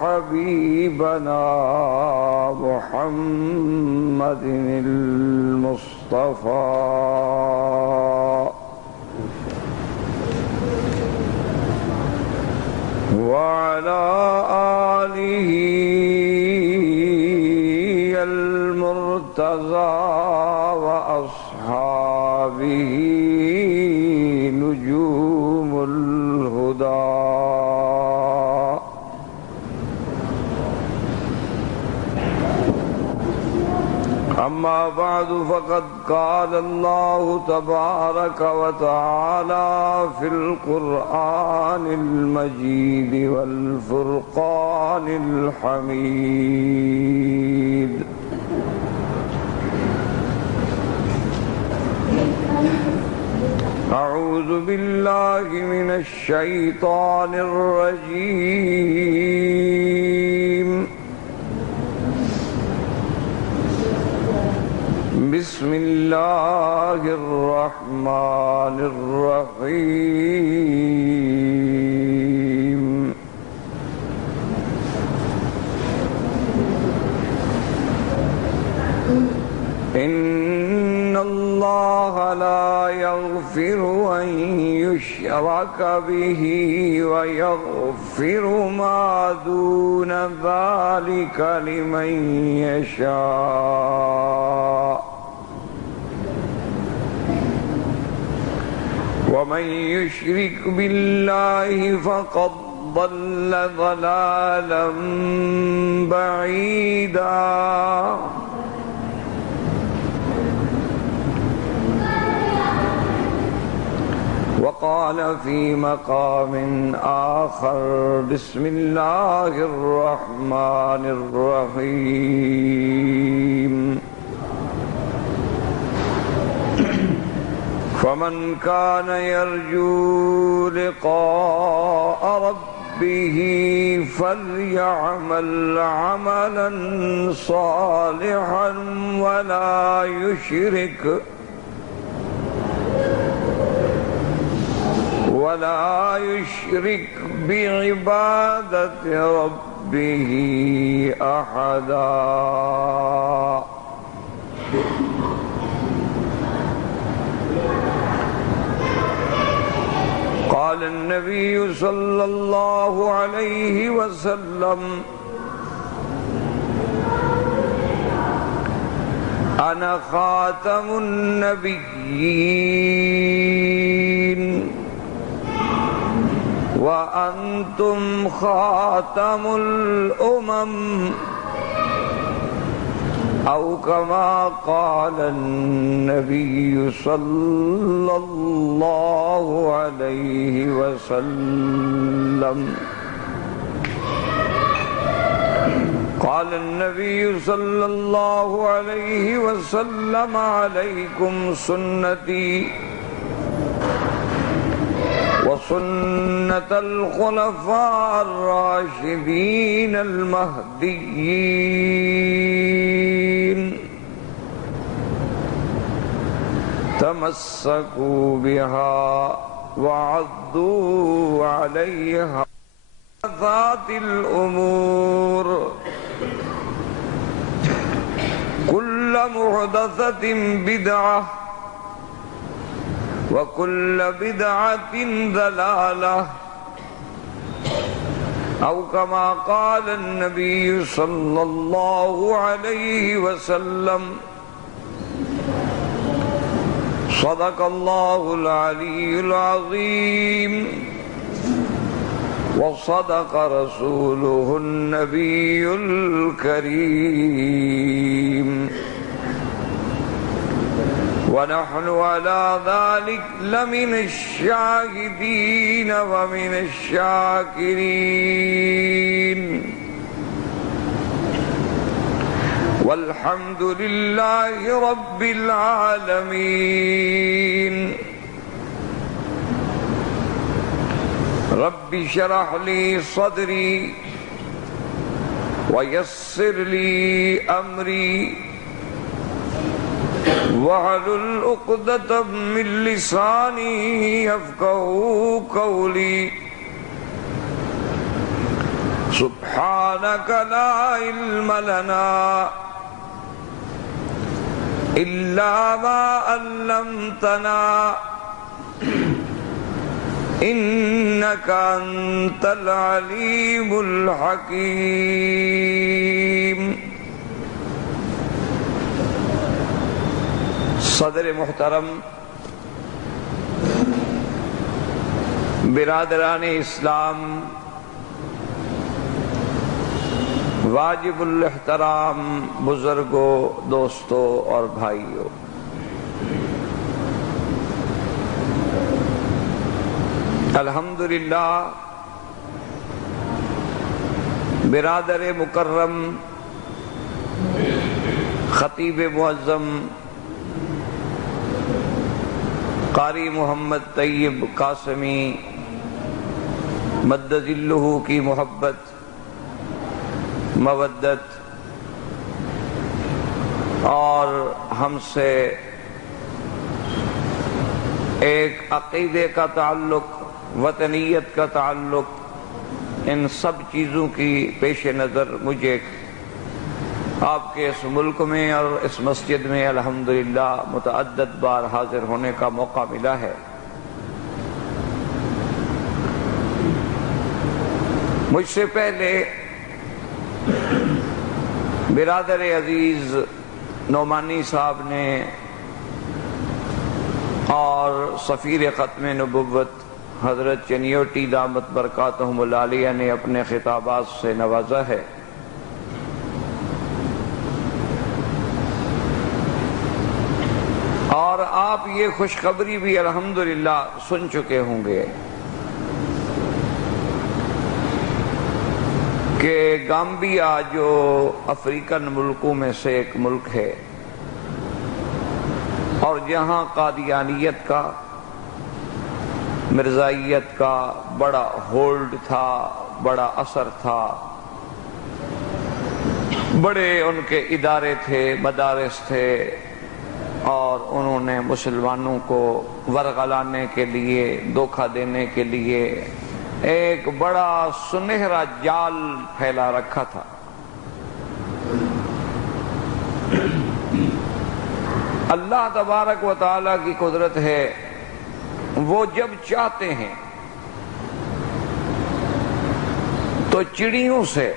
حبيبنا محمد المصطفى وعلى آله المرتضى وأصحابه نجوم الهدى. أما بعد فقد قال الله تبارك وتعالى في القرآن المجيد والفرقان الحميد: أعوذ بالله من الشيطان الرجيم. بسم الله الرحمن الرحيم. إن الله لا يغفر أن يشرك به ويغفر ما دون ذلك لمن يشاء، ومن يشرك بالله فقد ضل ضلالا بعيدا. وقال في مقام آخر: بسم الله الرحمن الرحيم. فمن كان يرجو لقاء ربه فليعمل عملا صالحا ولا يشرك بعبادة ربه أحدا. قال النبي صلى الله عليه وسلم: أنا خاتم النبيين وأنتم خاتم الأمم، أو كما قال النبي صلى الله عليه وسلم. قال النبي صلى الله عليه وسلم: عليكم سنتي وسنة الخلفاء الراشدين المهديين، تمسكوا بها وعضوا عليها ذات الأمور. كل محدثة بدعة وكل بدعة ضلالة، أو كما قال النبي صلى الله عليه وسلم. صدق الله العلي العظيم وصدق رسوله النبي الكريم، ونحن على ذلك لمن الشاهدين ومن الشاكرين، والحمد لله رب العالمين. رب اشرح لي صدري ويسر لي أمري واحلل عقدة من لساني يفقهوا قولي سبحانك لا علم لنا إلا ما علمتنا إنك أنت العليم الحكيم۔ صدر محترم، برادران اسلام، واجب الاحترام بزرگوں، دوستوں اور بھائیوں، الحمدللہ برادر مکرم خطیب معظم قاری محمد طیب قاسمی مد ظلہ کی محبت، مودت اور ہم سے ایک عقیدے کا تعلق، وطنیت کا تعلق، ان سب چیزوں کی پیش نظر مجھے آپ کے اس ملک میں اور اس مسجد میں الحمدللہ متعدد بار حاضر ہونے کا موقع ملا ہے۔ مجھ سے پہلے برادر عزیز نعمانی صاحب نے اور سفیر ختم نبوت حضرت چنیوٹی دامت برکاتہم العالیہ نے اپنے خطابات سے نوازا ہے۔ اور آپ یہ خوشخبری بھی الحمدللہ سن چکے ہوں گے کہ گامبیا جو افریقن ملکوں میں سے ایک ملک ہے اور جہاں قادیانیت کا، مرزائیت کا بڑا ہولڈ تھا، بڑا اثر تھا، بڑے ان کے ادارے تھے، مدارس تھے، اور انہوں نے مسلمانوں کو ورغلانے کے لیے، دھوکہ دینے کے لیے ایک بڑا سنہرا جال پھیلا رکھا تھا۔ اللہ تبارک و تعالیٰ کی قدرت ہے، وہ جب چاہتے ہیں تو چڑیوں سے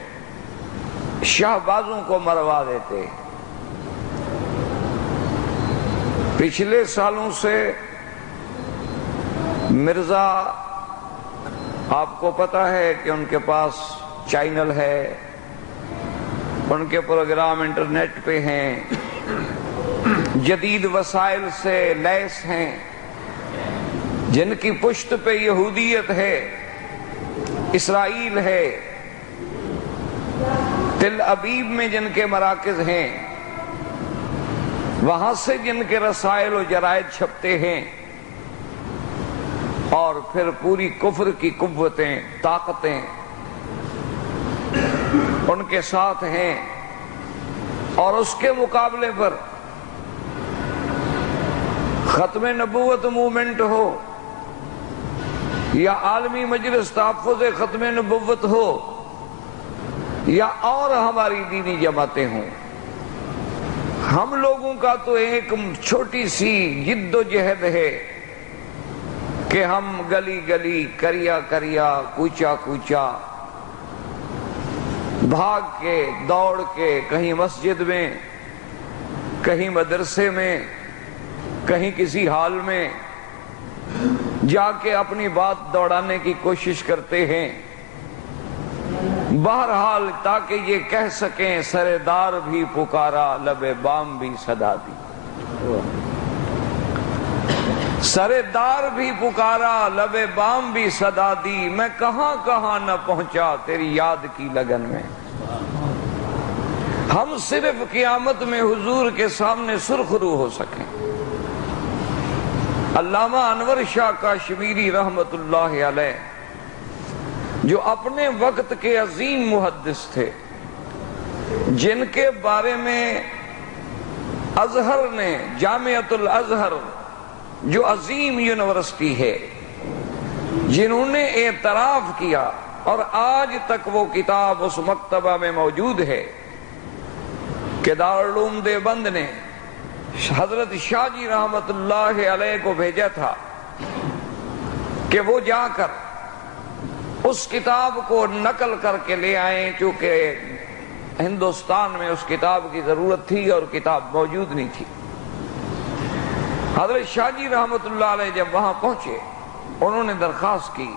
شہبازوں کو مروا دیتے۔ پچھلے سالوں سے مرزا، آپ کو پتا ہے کہ ان کے پاس چینل ہے، ان کے پروگرام انٹرنیٹ پہ ہیں، جدید وسائل سے لیس ہیں، جن کی پشت پہ یہودیت ہے، اسرائیل ہے، تل ابیب میں جن کے مراکز ہیں، وہاں سے جن کے رسائل و جرائد چھپتے ہیں، اور پھر پوری کفر کی قوتیں، طاقتیں ان کے ساتھ ہیں، اور اس کے مقابلے پر ختم نبوت موومنٹ ہو یا عالمی مجلس تحفظ ختم نبوت ہو یا اور ہماری دینی جماعتیں ہوں، ہم لوگوں کا تو ایک چھوٹی سی جد و جہد ہے کہ ہم گلی گلی، کریا کریا، کوچا کوچا بھاگ کے، دوڑ کے، کہیں مسجد میں، کہیں مدرسے میں، کہیں کسی حال میں جا کے اپنی بات دوڑانے کی کوشش کرتے ہیں، بہرحال تاکہ یہ کہہ سکیں سردار بھی پکارا، لب بام بھی صدا دی۔ سردار بھی پکارا، لب بام بھی صدا دی، میں کہاں کہاں نہ پہنچا تیری یاد کی لگن میں۔ ہم صرف قیامت میں حضور کے سامنے سرخرو ہو سکیں۔ علامہ انور شاہ کاشمیری رحمت اللہ علیہ جو اپنے وقت کے عظیم محدث تھے، جن کے بارے میں ازہر نے، جامعۃ الازہر جو عظیم یونیورسٹی ہے، جنہوں نے اعتراف کیا اور آج تک وہ کتاب اس مکتبہ میں موجود ہے کہ دارالعلوم دیوبند نے حضرت شاہ جی رحمت اللہ علیہ کو بھیجا تھا کہ وہ جا کر اس کتاب کو نقل کر کے لے آئیں، چونکہ ہندوستان میں اس کتاب کی ضرورت تھی اور کتاب موجود نہیں تھی۔ حضرت شاہ جی رحمت اللہ علیہ جب وہاں پہنچے، انہوں نے درخواست کی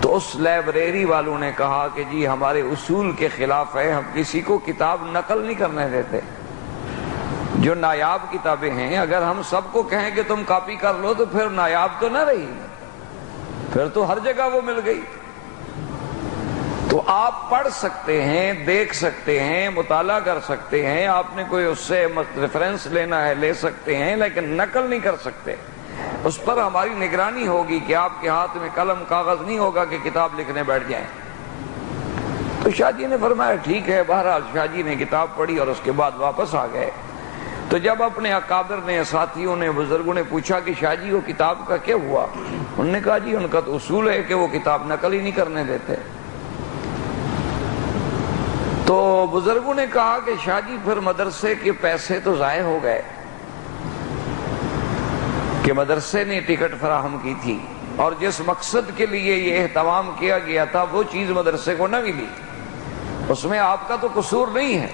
تو اس لائبریری والوں نے کہا کہ جی ہمارے اصول کے خلاف ہے، ہم کسی کو کتاب نقل نہیں کرنے دیتے۔ جو نایاب کتابیں ہیں، اگر ہم سب کو کہیں کہ تم کاپی کر لو تو پھر نایاب تو نہ رہی، پھر تو ہر جگہ وہ مل گئی۔ تو آپ پڑھ سکتے ہیں، دیکھ سکتے ہیں، مطالعہ کر سکتے ہیں، آپ نے کوئی اس سے ریفرنس لینا ہے لے سکتے ہیں، لیکن نقل نہیں کر سکتے۔ اس پر ہماری نگرانی ہوگی کہ آپ کے ہاتھ میں قلم کاغذ نہیں ہوگا کہ کتاب لکھنے بیٹھ جائیں۔ تو شاہ جی نے فرمایا ٹھیک ہے۔ بہرحال شاہ جی نے کتاب پڑھی اور اس کے بعد واپس آ گئے۔ تو جب اپنے اکابر نے، ساتھیوں نے، بزرگوں نے پوچھا کہ شاہ جی وہ کتاب کا کیا ہوا، انہوں نے کہا جی ان کا تو اصول ہے کہ وہ کتاب نقل ہی نہیں کرنے دیتے۔ تو بزرگوں نے کہا کہ شاہ جی پھر مدرسے کے پیسے تو ضائع ہو گئے کہ مدرسے نے ٹکٹ فراہم کی تھی، اور جس مقصد کے لیے یہ اہتمام کیا گیا تھا وہ چیز مدرسے کو نہ ملی، اس میں آپ کا تو قصور نہیں ہے۔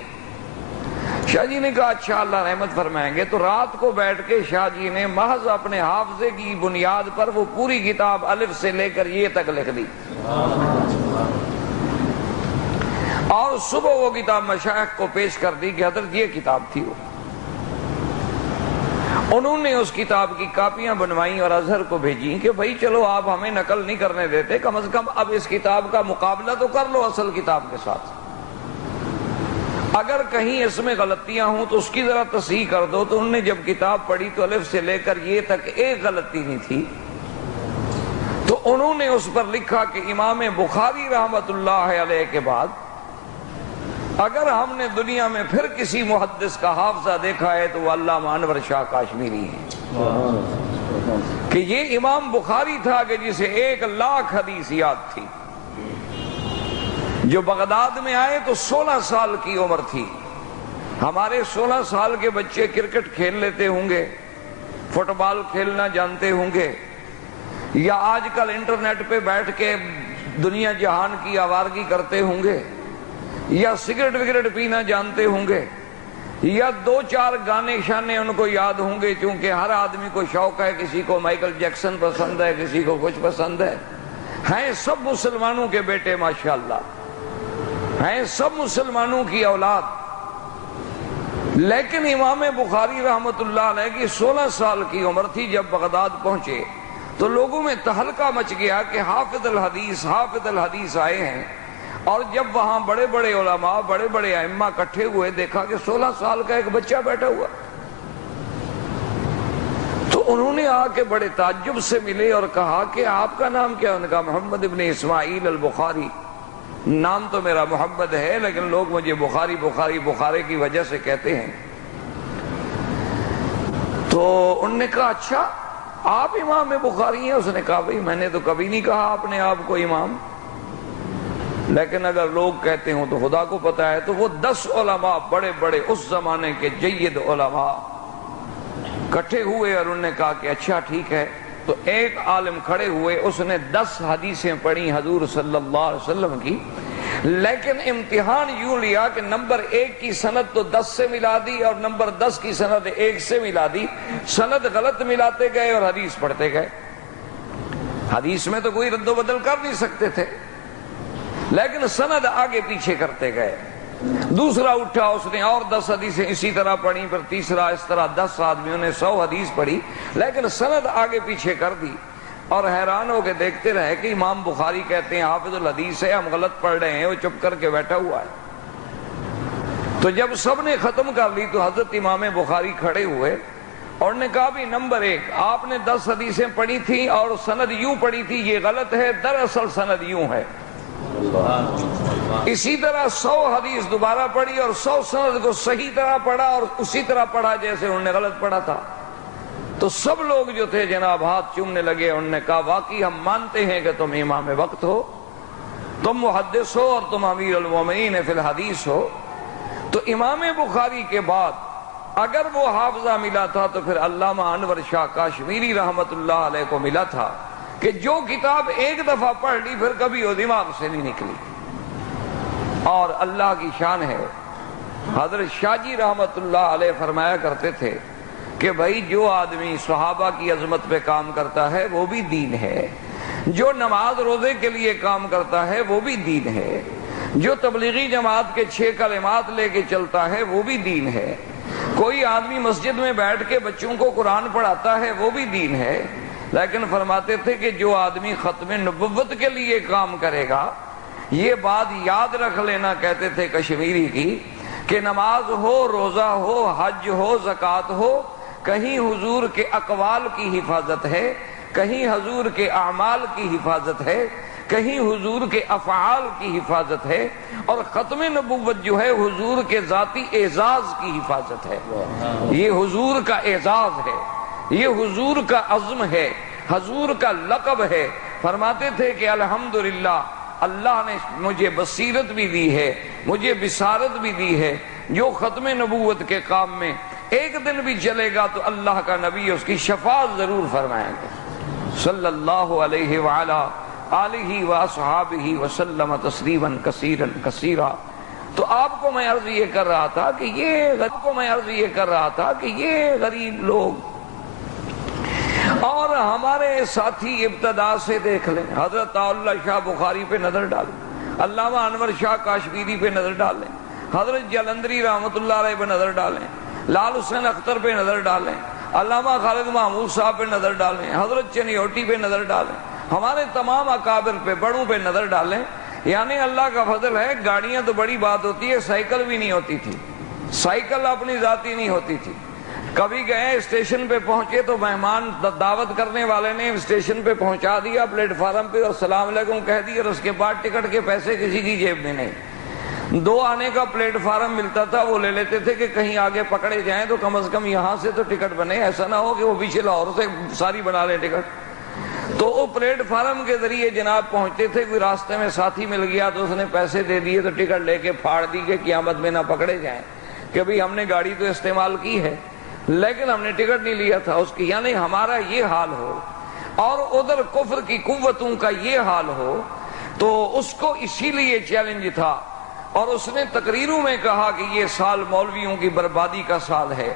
شاہ جی نے کہا اچھا اللہ رحمت فرمائیں گے۔ تو رات کو بیٹھ کے شاہ جی نے محض اپنے حافظے کی بنیاد پر وہ پوری کتاب الف سے لے کر یہ تک لکھ دی، اور صبح وہ کتاب مشائخ کو پیش کر دی کہ حضرت یہ کتاب تھی وہ۔ انہوں نے اس کتاب کی کاپیاں بنوائیں اور ازہر کو بھیجیں کہ بھائی چلو آپ ہمیں نقل نہیں کرنے دیتے، کم از کم اب اس کتاب کا مقابلہ تو کر لو اصل کتاب کے ساتھ، اگر کہیں اس میں غلطیاں ہوں تو اس کی ذرا تصحیح کر دو۔ تو انہوں نے جب کتاب پڑھی تو الف سے لے کر یہ تک ایک غلطی نہیں تھی، تو انہوں نے اس پر لکھا کہ امام بخاری رحمت اللہ علیہ کے بعد اگر ہم نے دنیا میں پھر کسی محدث کا حافظہ دیکھا ہے تو وہ علامہ انور شاہ کاشمیری ہے، کہ یہ امام بخاری تھا کہ جسے 1,00,000 حدیث یاد تھی، جو بغداد میں آئے تو 16 سال کی عمر تھی۔ ہمارے 16 سال کے بچے کرکٹ کھیل لیتے ہوں گے، فٹ بال کھیلنا جانتے ہوں گے، یا آج کل انٹرنیٹ پہ بیٹھ کے دنیا جہان کی آوارگی کرتے ہوں گے، یا سگریٹ وگریٹ پینا جانتے ہوں گے، یا 2-4 گانے شانے ان کو یاد ہوں گے، چونکہ ہر آدمی کو شوق ہے، کسی کو مائیکل جیکسن پسند ہے، کسی کو کچھ پسند ہے۔ ہیں سب مسلمانوں کے بیٹے ماشاءاللہ، ہیں سب مسلمانوں کی اولاد، لیکن امام بخاری رحمت اللہ علیہ کی 16 سال کی عمر تھی جب بغداد پہنچے، تو لوگوں میں تہلکہ مچ گیا کہ حافظ الحدیث آئے ہیں، اور جب وہاں بڑے بڑے علماء، بڑے بڑے ائمہ اکٹھے ہوئے، دیکھا کہ 16 سال کا ایک بچہ بیٹھا ہوا۔ تو انہوں نے آ کے بڑے تعجب سے ملے اور کہا کہ آپ کا نام کیا؟ انہوں نے کہا محمد ابن اسماعیل البخاری۔ نام تو میرا محمد ہے لیکن لوگ مجھے بخارے کی وجہ سے کہتے ہیں۔ تو انہوں نے کہا اچھا آپ امام بخاری ہیں؟ اس نے کہا بھئی میں نے تو کبھی نہیں کہا اپنے آپ کو امام، لیکن اگر لوگ کہتے ہوں تو خدا کو پتا ہے۔ تو وہ 10 علماء بڑے بڑے اس زمانے کے جید علماء اکٹھے ہوئے اور انہوں نے کہا کہ اچھا ٹھیک ہے۔ تو ایک عالم کھڑے ہوئے، اس نے 10 حدیثیں پڑھی حضور صلی اللہ علیہ وسلم کی، لیکن امتحان یوں لیا کہ نمبر 1 کی سند تو 10 سے ملا دی اور نمبر 10 کی سند 1 سے ملا دی، سند غلط ملاتے گئے اور حدیث پڑھتے گئے۔ حدیث میں تو کوئی رد و بدل کر نہیں سکتے تھے، لیکن سند آگے پیچھے کرتے گئے۔ دوسرا اٹھا، اس نے اور 10 حدیثیں اسی طرح پڑھی، پھر تیسرا، اس طرح 10 آدمیوں نے 100 حدیث پڑھی، لیکن سند آگے پیچھے کر دی، اور حیران ہو کے دیکھتے رہے کہ امام بخاری کہتے ہیں حافظ الحدیث ہے، ہم غلط پڑھ رہے ہیں، وہ چپ کر کے بیٹھا ہوا ہے۔ تو جب سب نے ختم کر لی تو حضرت امام بخاری کھڑے ہوئے اور نے کہا بھی نمبر 1 آپ نے 10 حدیثیں پڑھی تھی اور سند یوں پڑھی تھی، یہ غلط ہے، دراصل سند یوں ہے۔ اسی طرح 100 حدیث دوبارہ پڑھی اور 100 سند کو صحیح طرح پڑھا اور اسی طرح پڑھا جیسے انہوں نے غلط پڑھا تھا۔ تو سب لوگ جو تھے جناب ہاتھ چومنے لگے، انہوں نے کہا واقعی ہم مانتے ہیں کہ تم امام وقت ہو، تم محدث ہو اور تم امیر المومنین فی الحدیث ہو۔ تو امام بخاری کے بعد اگر وہ حافظہ ملا تھا تو پھر علامہ انور شاہ کاشمیری رحمت اللہ علیہ کو ملا تھا کہ جو کتاب ایک دفعہ پڑھ لی پھر کبھی وہ دماغ سے نہیں نکلی۔ اور اللہ کی شان ہے، حضرت شاہ جی رحمت اللہ علیہ فرمایا کرتے تھے کہ بھائی جو آدمی صحابہ کی عظمت پہ کام کرتا ہے وہ بھی دین ہے، جو نماز روزے کے لیے کام کرتا ہے وہ بھی دین ہے، جو تبلیغی جماعت کے 6 کلمات لے کے چلتا ہے وہ بھی دین ہے، کوئی آدمی مسجد میں بیٹھ کے بچوں کو قرآن پڑھاتا ہے وہ بھی دین ہے۔ لیکن فرماتے تھے کہ جو آدمی ختم نبوت کے لیے کام کرے گا، یہ بات یاد رکھ لینا کہتے تھے کشمیری کی، کہ نماز ہو، روزہ ہو، حج ہو، زکوٰۃ ہو، کہیں حضور کے اقوال کی حفاظت ہے، کہیں حضور کے اعمال کی حفاظت ہے، کہیں حضور کے افعال کی حفاظت ہے، اور ختم نبوت جو ہے حضور کے ذاتی اعزاز کی حفاظت ہے۔ یہ حضور کا اعزاز ہے، یہ حضور کا عزم ہے، حضور کا لقب ہے۔ فرماتے تھے کہ الحمدللہ اللہ نے مجھے بصیرت بھی دی ہے، مجھے بصارت بھی دی ہے، جو ختم نبوت کے کام میں ایک دن بھی چلے گا تو اللہ کا نبی اس کی شفاعت ضرور فرمائیں گے۔ صلی اللہ علیہ وعلا آلہ واصحابہ وسلم تسلیما کثیرا کثیرا۔ تو آپ کو میں عرض یہ کر رہا تھا کہ یہ غریب لوگ، اور ہمارے ساتھی ابتدا سے دیکھ لیں، حضرت اللہ شاہ بخاری پہ نظر ڈالیں، علامہ انور شاہ کاشمیری پہ نظر ڈالیں، حضرت جلندری رحمت اللہ علیہ پہ نظر ڈالیں، لال حسین اختر پہ نظر ڈالیں، علامہ خالد محمود صاحب پہ نظر ڈالیں، حضرت چنیوٹی پہ نظر ڈالیں، ہمارے تمام اکابر پہ، بڑوں پہ نظر ڈالیں۔ یعنی اللہ کا فضل ہے، گاڑیاں تو بڑی بات ہوتی ہے، سائیکل بھی نہیں ہوتی تھی، سائیکل اپنی ذاتی نہیں ہوتی تھی۔ کبھی گئے اسٹیشن پہ پہنچے تو مہمان دعوت کرنے والے نے اسٹیشن پہ پہنچا دیا پلیٹ فارم پہ اور السلام علیکم کہہ دیا، اور اس کے بعد ٹکٹ کے پیسے کسی کی جیب میں نہیں۔ 2 آنے کا پلیٹ فارم ملتا تھا، وہ لے لیتے تھے کہ کہیں آگے پکڑے جائیں تو کم از کم یہاں سے تو ٹکٹ بنے، ایسا نہ ہو کہ وہ پیچھے لاہور سے ساری بنا لیں ٹکٹ۔ تو وہ پلیٹ فارم کے ذریعے جناب پہنچتے تھے، کوئی راستے میں ساتھی مل گیا تو اس نے پیسے دے دیے تو ٹکٹ لے کے پھاڑ دی کہ قیامت میں نہ پکڑے جائیں کہ بھئی ہم نے گاڑی تو استعمال کی ہے لیکن ہم نے ٹکٹ نہیں لیا تھا اس کی۔ یعنی ہمارا یہ حال ہو اور ادھر کفر کی قوتوں کا یہ حال ہو، تو اس کو اسی لیے چیلنج تھا، اور اس نے تقریروں میں کہا کہ یہ سال مولویوں کی بربادی کا سال ہے،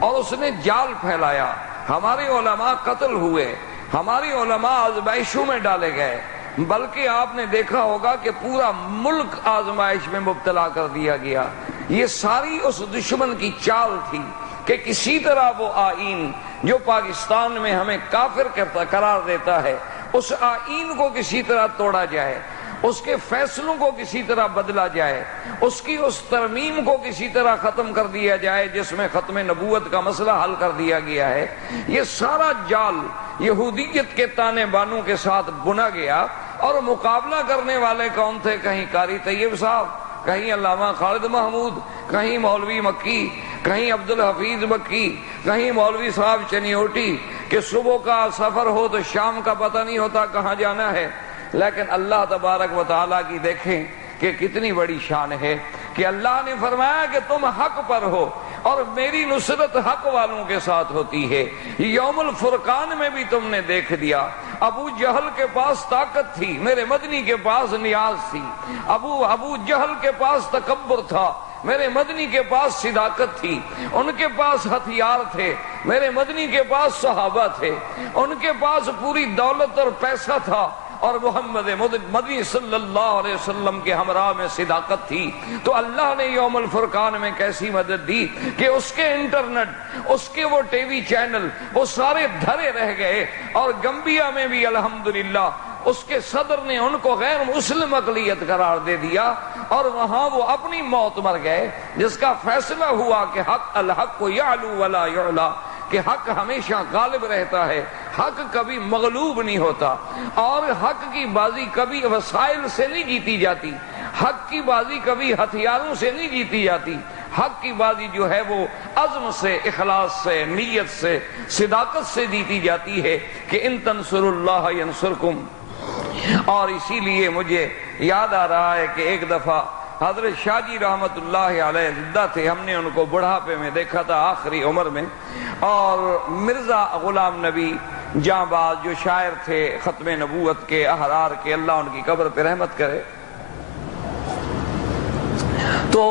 اور اس نے جال پھیلایا، ہمارے علماء قتل ہوئے، ہماری علماء آزمائشوں میں ڈالے گئے، بلکہ آپ نے دیکھا ہوگا کہ پورا ملک آزمائش میں مبتلا کر دیا گیا۔ یہ ساری اس دشمن کی چال تھی کہ کسی طرح وہ آئین جو پاکستان میں ہمیں کافر قرار دیتا ہے، اس آئین کو کسی طرح توڑا جائے، اس کے فیصلوں کو کسی طرح بدلا جائے، اس کی اس ترمیم کو کسی طرح ختم کر دیا جائے جس میں ختم نبوت کا مسئلہ حل کر دیا گیا ہے۔ یہ سارا جال یہودیت کے تانے بانوں کے ساتھ بنا گیا، اور مقابلہ کرنے والے کون تھے؟ کہیں قاری طیب صاحب، کہیں علامہ خالد محمود، کہیں مولوی مکی، کہیں عبدالحفیظ مکی، کہیں مولوی صاحب چنیوٹی، کہ صبح کا سفر ہو تو شام کا پتہ نہیں ہوتا کہاں جانا ہے۔ لیکن اللہ تبارک و تعالیٰ کی دیکھیں کہ کتنی بڑی شان ہے کہ اللہ نے فرمایا کہ تم حق پر ہو اور میری نصرت حق والوں کے ساتھ ہوتی ہے۔ یوم الفرقان میں بھی تم نے دیکھ دیا، ابو جہل کے پاس طاقت تھی، میرے مدنی کے پاس نیاز تھی، ابو جہل کے پاس تکبر تھا، میرے مدنی کے پاس صداقت تھی، ان کے پاس ہتھیار تھے، میرے مدنی کے پاس صحابہ تھے، ان کے پاس پوری دولت اور پیسہ تھا، اور محمد مدنی صلی اللہ علیہ وسلم کے ہمراہ میں صداقت تھی۔ تو اللہ نے یوم الفرقان میں کیسی مدد دی کہ اس کے انٹرنیٹ، اس کے وہ ٹی وی چینل، وہ سارے دھرے رہ گئے، اور گمبیا میں بھی الحمدللہ اس کے صدر نے ان کو غیر مسلم اقلیت قرار دے دیا، اور وہاں وہ اپنی موت مر گئے، جس کا فیصلہ ہوا کہ حق الحق یعلو ولا یعلا، کہ حق ہمیشہ غالب رہتا ہے، حق کبھی مغلوب نہیں ہوتا، اور حق کی بازی کبھی وسائل سے نہیں جیتی جاتی، حق کی بازی کبھی ہتھیاروں سے نہیں جیتی جاتی، حق کی بازی جو ہے وہ عزم سے، اخلاص سے، نیت سے، صداقت سے جیتی جاتی ہے کہ ان تنصروا اللہ ینصرکم۔ اور اسی لیے مجھے یاد آ رہا ہے کہ ایک دفعہ حضرت شاہ جی رحمت اللہ علیہ زندہ تھے، ہم نے ان کو بڑھاپے میں دیکھا تھا، آخری عمر میں، اور مرزا غلام نبی جاں باز جو شاعر تھے ختم نبوت کے، احرار کے، اللہ ان کی قبر پہ رحمت کرے، تو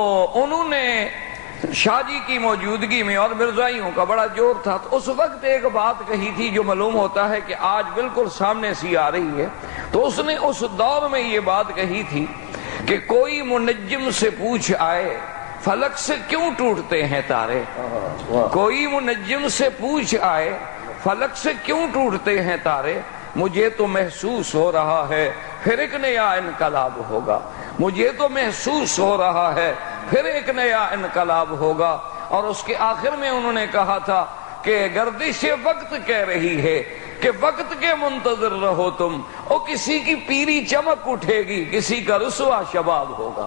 انہوں نے شاہ جی کی موجودگی میں، اور مرزائیوں کا بڑا جور تھا، تو اس وقت ایک بات کہی تھی جو معلوم ہوتا ہے کہ آج بالکل سامنے سی آ رہی ہے۔ تو اس نے اس دور میں یہ بات کہی تھی کہ کوئی منجم سے پوچھ آئے فلک سے کیوں ٹوٹتے ہیں تارے، کوئی منجم سے پوچھ آئے فلک سے کیوں ٹوٹتے ہیں تارے، مجھے تو محسوس ہو رہا ہے پھر ایک نیا انقلاب ہوگا، مجھے تو محسوس ہو رہا ہے پھر ایک نیا انقلاب ہوگا۔ اور اس کے آخر میں انہوں نے کہا تھا کہ گردش وقت کہہ رہی ہے کہ وقت کے منتظر رہو تم، او کسی کی پیری چمک اٹھے گی، کسی کا رسوا شباب ہوگا۔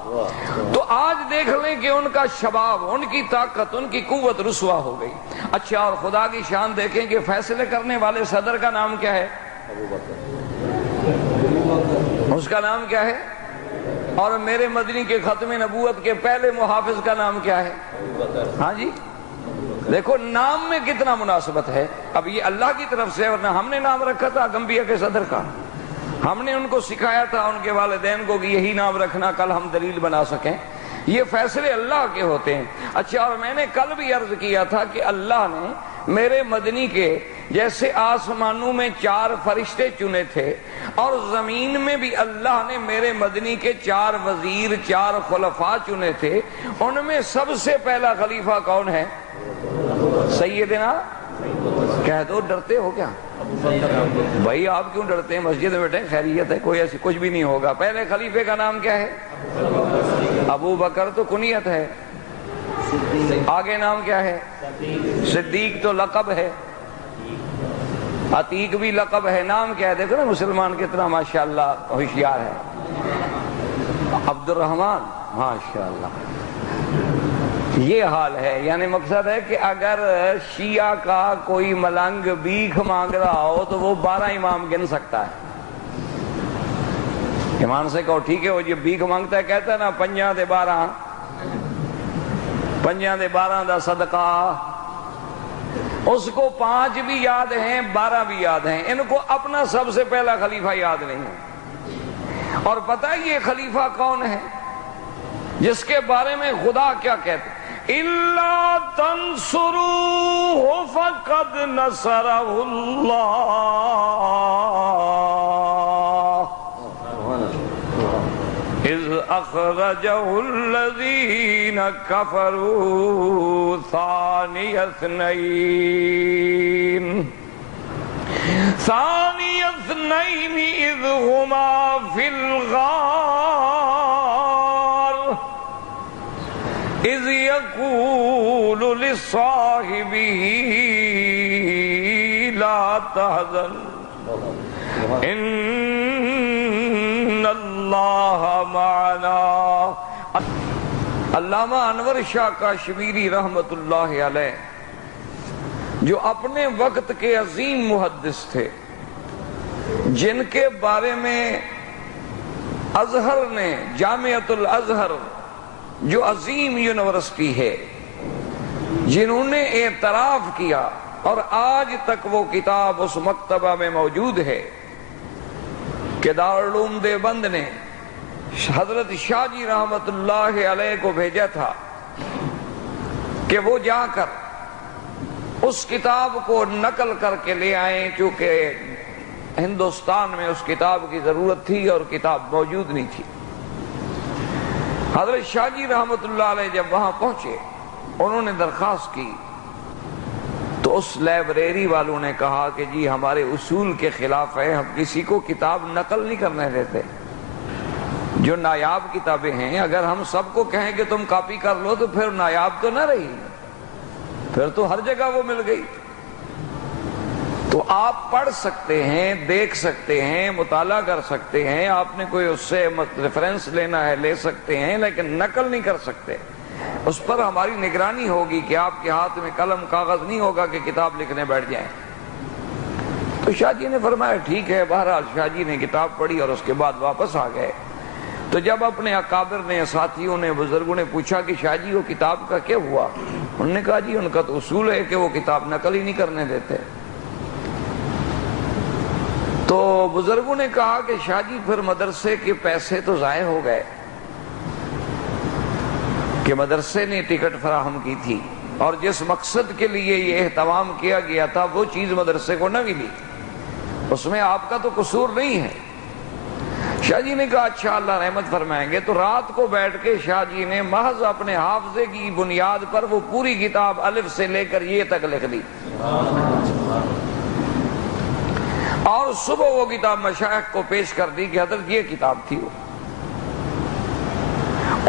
تو آج دیکھ لیں کہ ان کا شباب، ان کی طاقت، ان کی قوت رسوا ہو گئی۔ اچھا، اور خدا کی شان دیکھیں کہ فیصلے کرنے والے صدر کا نام کیا ہے؟ اس کا نام کیا ہے؟ اور میرے مدنی کے ختم نبوت کے پہلے محافظ کا نام کیا ہے؟ ہاں جی، دیکھو نام میں کتنا مناسبت ہے۔ اب یہ اللہ کی طرف سے، ورنہ ہم نے نام رکھا تھا گمبیا کے صدر کا، ہم نے ان کو سکھایا تھا، ان کے والدین کو، کہ یہی نام رکھنا، کل ہم دلیل بنا سکیں۔ یہ فیصلے اللہ کے ہوتے ہیں۔ اچھا، اور میں نے کل بھی عرض کیا تھا کہ اللہ نے میرے مدنی کے جیسے آسمانوں میں 4 فرشتے چنے تھے، اور زمین میں بھی اللہ نے میرے مدنی کے 4 وزیر، 4 خلفاء چنے تھے۔ ان میں سب سے پہلا خلیفہ کون ہے؟ سیدنا، کہہ دو، ڈرتے ہو کیا بھائی؟ آپ کیوں ڈرتے ہیں؟ مسجد میں بیٹھے، خیریت ہے، کوئی ایسی کچھ بھی نہیں ہوگا۔ پہلے خلیفے کا نام کیا ہے؟ ابو بکر تو کنیت ہے، آگے نام کیا ہے؟ صدیق تو لقب ہے، عتیق بھی لقب ہے، نام کیا ہے؟ دیکھو نا مسلمان کتنا ماشاءاللہ ہوشیار ہے۔ عبد الرحمن، ماشاءاللہ، یہ حال ہے۔ یعنی مقصد ہے کہ اگر شیعہ کا کوئی ملنگ بھیک مانگ رہا ہو تو وہ 12 امام گن سکتا ہے۔ امام سے کہو ٹھیک ہے، وہ جو بھیک مانگتا ہے کہتا ہے نا 5 دے 12، 5 دے 12 دا صدقہ، اس کو 5 بھی یاد ہیں، 12 بھی یاد ہیں، ان کو اپنا سب سے پہلا خلیفہ یاد نہیں ہے۔ اور پتہ ہے یہ خلیفہ کون ہے جس کے بارے میں خدا کیا کہتے ہیں؟ إِلَّا تَنْصُرُوهُ فَقَدْ نَصَرَهُ اللَّهُ إِذْ أَخْرَجَهُ الَّذِينَ كَفَرُوا ثَانِيَ اثْنَيْنِ إِذْ هُمَا فِي الْغَارِ إِذْ يَقُولُ لِصَاحِبِهِ لَا تَحْزَنْ إِنَّ اللَّهَ مَعَنَا۔ علامہ انور شاہ کاشمیری رحمت اللہ علیہ، جو اپنے وقت کے عظیم محدث تھے، جن کے بارے میں ازہر نے، جامعۃ الازہر جو عظیم یونیورسٹی ہے، جنہوں نے اعتراف کیا، اور آج تک وہ کتاب اس مکتبہ میں موجود ہے کہ دارالعلوم دیوبند نے حضرت شاہ جی رحمت اللہ علیہ کو بھیجا تھا کہ وہ جا کر اس کتاب کو نقل کر کے لے آئیں، چونکہ ہندوستان میں اس کتاب کی ضرورت تھی اور کتاب موجود نہیں تھی۔ حضرت شاہ جی رحمت اللہ علیہ جب وہاں پہنچے، انہوں نے درخواست کی، تو اس لائبریری والوں نے کہا کہ جی ہمارے اصول کے خلاف ہے، ہم کسی کو کتاب نقل نہیں کرنے دیتے، جو نایاب کتابیں ہیں اگر ہم سب کو کہیں کہ تم کاپی کر لو تو پھر نایاب تو نہ رہی، پھر تو ہر جگہ وہ مل گئی۔ تو آپ پڑھ سکتے ہیں، دیکھ سکتے ہیں، مطالعہ کر سکتے ہیں، آپ نے کوئی اس سے ریفرنس لینا ہے لے سکتے ہیں، لیکن نقل نہیں کر سکتے۔ اس پر ہماری نگرانی ہوگی کہ آپ کے ہاتھ میں قلم کاغذ نہیں ہوگا کہ کتاب لکھنے بیٹھ جائیں۔ تو شاہ جی نے فرمایا ٹھیک ہے۔ بہرحال شاہ جی نے کتاب پڑھی اور اس کے بعد واپس آ گئے۔ تو جب اپنے اکابر نے، ساتھیوں نے، بزرگوں نے پوچھا کہ شاہ جی وہ کتاب کا کیا ہوا، انہوں نے کہا جی ان کا تو اصول ہے کہ وہ کتاب نقل ہی نہیں کرنے دیتے۔ تو بزرگوں نے کہا کہ شاہ جی پھر مدرسے کے پیسے تو ضائع ہو گئے کہ مدرسے نے ٹکٹ فراہم کی تھی، اور جس مقصد کے لیے یہ اہتمام کیا گیا تھا وہ چیز مدرسے کو نہ ملی، اس میں آپ کا تو قصور نہیں ہے۔ شاہ جی نے کہا اچھا اللہ رحمت فرمائیں گے۔ تو رات کو بیٹھ کے شاہ جی نے محض اپنے حافظے کی بنیاد پر وہ پوری کتاب الف سے لے کر یہ تک لکھ دی، اور صبح وہ کتاب مشائخ کو پیش کر دی کہ حضرت یہ کتاب تھی وہ۔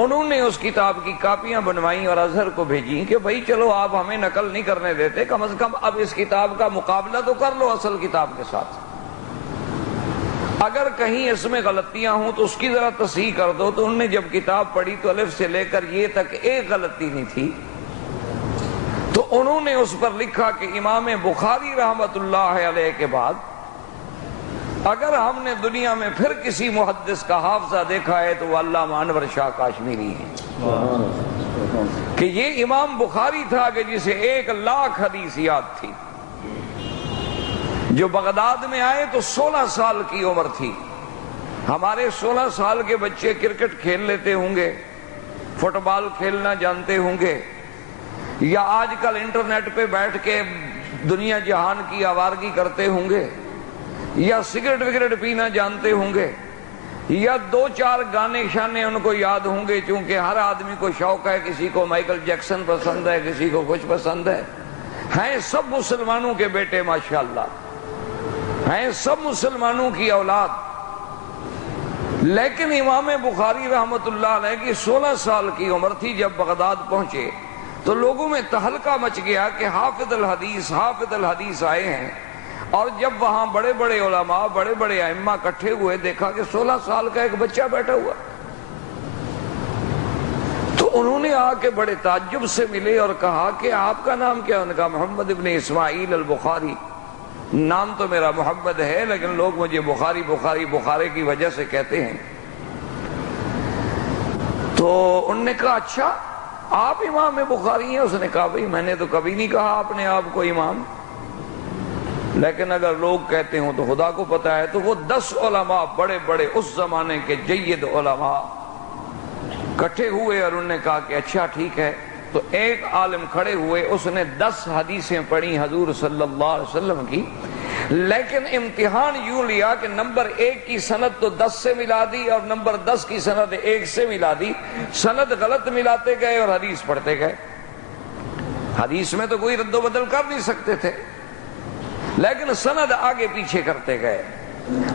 انہوں نے اس کتاب کی کاپیاں بنوائیں اور ازہر کو بھیجیں کہ بھائی چلو آپ ہمیں نقل نہیں کرنے دیتے، کم از کم اب اس کتاب کا مقابلہ تو کر لو اصل کتاب کے ساتھ، اگر کہیں اس میں غلطیاں ہوں تو اس کی ذرا تصحیح کر دو۔ تو انہوں نے جب کتاب پڑھی تو الف سے لے کر یہ تک ایک غلطی نہیں تھی، تو انہوں نے اس پر لکھا کہ امام بخاری رحمت اللہ علیہ کے بعد اگر ہم نے دنیا میں پھر کسی محدث کا حافظہ دیکھا ہے تو وہ علامہ انور شاہ کاشمیری ہے، کہ یہ امام بخاری تھا کہ جسے 1,00,000 حدیث یاد تھی، جو بغداد میں آئے تو 16 سال کی عمر تھی۔ ہمارے 16 سال کے بچے کرکٹ کھیل لیتے ہوں گے، فٹ بال کھیلنا جانتے ہوں گے، یا آج کل انٹرنیٹ پہ بیٹھ کے دنیا جہان کی آوارگی کرتے ہوں گے، یا سگریٹ وگریٹ پینا جانتے ہوں گے، یا 2-4 گانے شانے ان کو یاد ہوں گے، چونکہ ہر آدمی کو شوق ہے، کسی کو مائیکل جیکسن پسند ہے، کسی کو کچھ پسند ہے۔ ہیں سب مسلمانوں کے بیٹے ماشاءاللہ، ہیں سب مسلمانوں کی اولاد، لیکن امام بخاری رحمت اللہ علیہ کی 16 سال کی عمر تھی جب بغداد پہنچے، تو لوگوں میں تہلکہ مچ گیا کہ حافظ الحدیث آئے ہیں، اور جب وہاں بڑے بڑے علماء، بڑے بڑے ائمہ اکٹھے ہوئے، دیکھا کہ 16 سال کا ایک بچہ بیٹھا ہوا، تو انہوں نے آ کے بڑے تعجب سے ملے اور کہا کہ آپ کا نام کیا؟ انہوں نے کہا محمد ابن اسماعیل البخاری۔ نام تو میرا محمد ہے لیکن لوگ مجھے بخارے کی وجہ سے کہتے ہیں۔ تو انہوں نے کہا اچھا آپ امام بخاری ہیں؟ اس نے کہا بھئی میں نے تو کبھی نہیں کہا اپنے آپ کو امام، لیکن اگر لوگ کہتے ہوں تو خدا کو پتا ہے۔ تو وہ 10 علماء بڑے بڑے اس زمانے کے جید علماء کٹھے ہوئے اور انہوں نے کہا کہ اچھا ٹھیک ہے۔ تو ایک عالم کھڑے ہوئے، اس نے 10 حدیثیں پڑھی حضور صلی اللہ علیہ وسلم کی، لیکن امتحان یوں لیا کہ نمبر 1 کی سند تو 10 سے ملا دی اور نمبر 10 کی سند 1 سے ملا دی، سند غلط ملاتے گئے اور حدیث پڑھتے گئے۔ حدیث میں تو کوئی رد و بدل کر نہیں سکتے تھے، لیکن سند آگے پیچھے کرتے گئے۔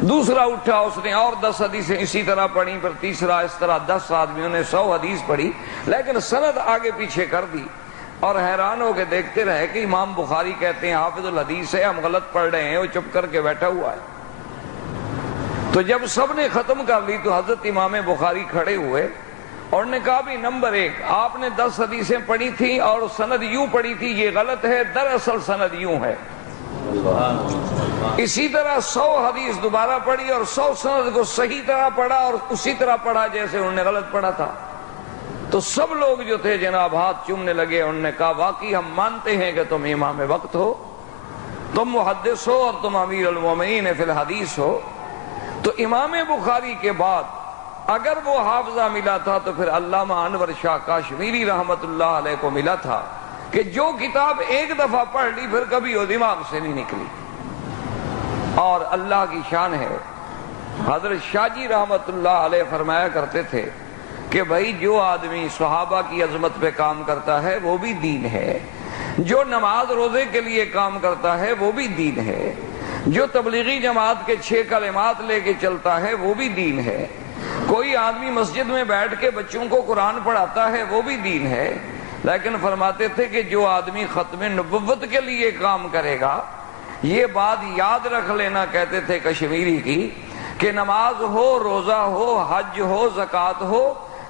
دوسرا اٹھا، اس نے اور 10 حدیثیں اسی طرح پڑھی، پھر تیسرا، اس طرح 10 آدمیوں نے 100 حدیث پڑھی، لیکن سند آگے پیچھے کر دی، اور حیران ہو کے دیکھتے رہے کہ امام بخاری کہتے ہیں حافظ الحدیث ہے، ہم غلط پڑھ رہے ہیں، وہ چپ کر کے بیٹھا ہوا ہے۔ تو جب سب نے ختم کر لی تو حضرت امام بخاری کھڑے ہوئے اور نے کہا بھی نمبر 1 آپ نے 10 حدیثیں پڑھی تھی اور سند یوں پڑھی تھی، یہ غلط ہے، دراصل سند یوں ہے۔ اسی طرح 100 حدیث دوبارہ پڑھی اور 100 سند کو صحیح طرح پڑھا اور اسی طرح پڑھا جیسے انہوں نے غلط پڑھا تھا۔ تو سب لوگ جو تھے جناب ہاتھ چومنے لگے، انہوں نے کہا واقعی ہم مانتے ہیں کہ تم امام وقت ہو، تم محدث ہو اور تم امیر المومنین فی الحدیث ہو۔ تو امام بخاری کے بعد اگر وہ حافظہ ملا تھا تو پھر علامہ انور شاہ کاشمیری رحمت اللہ علیہ کو ملا تھا کہ جو کتاب ایک دفعہ پڑھ لی پھر کبھی وہ دماغ سے نہیں نکلی۔ اور اللہ کی شان ہے، حضرت شاہ جی رحمت اللہ علیہ فرمایا کرتے تھے کہ بھائی جو آدمی صحابہ کی عظمت پہ کام کرتا ہے وہ بھی دین ہے، جو نماز روزے کے لیے کام کرتا ہے وہ بھی دین ہے، جو تبلیغی جماعت کے 6 کلمات لے کے چلتا ہے وہ بھی دین ہے، کوئی آدمی مسجد میں بیٹھ کے بچوں کو قرآن پڑھاتا ہے وہ بھی دین ہے۔ لیکن فرماتے تھے کہ جو آدمی ختم نبوت کے لیے کام کرے گا، یہ بات یاد رکھ لینا کہتے تھے کشمیری کی کہ نماز ہو، روزہ ہو، حج ہو، زکوٰۃ ہو،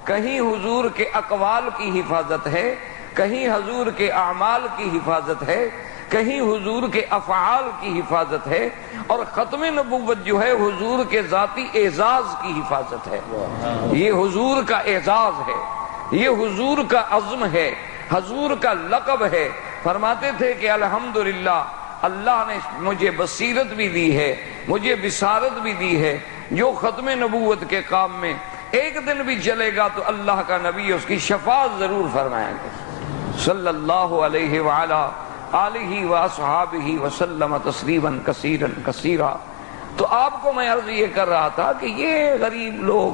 کہیں حضور کے اقوال کی حفاظت ہے، کہیں حضور کے اعمال کی حفاظت ہے، کہیں حضور کے افعال کی حفاظت ہے، اور ختم نبوت جو ہے حضور کے ذاتی اعزاز کی حفاظت ہے۔ یہ حضور کا اعزاز ہے، یہ حضور کا عزم ہے، حضور کا لقب ہے۔ فرماتے تھے کہ الحمدللہ اللہ نے مجھے بصیرت بھی دی ہے، مجھے بصارت بھی دی ہے، جو ختم نبوت کے کام میں ایک دن بھی چلے گا تو اللہ کا نبی اس کی شفاعت ضرور فرمائیں گے۔ صلی اللہ علیہ وعلا آلہ واصحابہ وسلم تسلیما کثیرا کثیرا۔ تو آپ کو میں عرض یہ کر رہا تھا کہ یہ غریب لوگ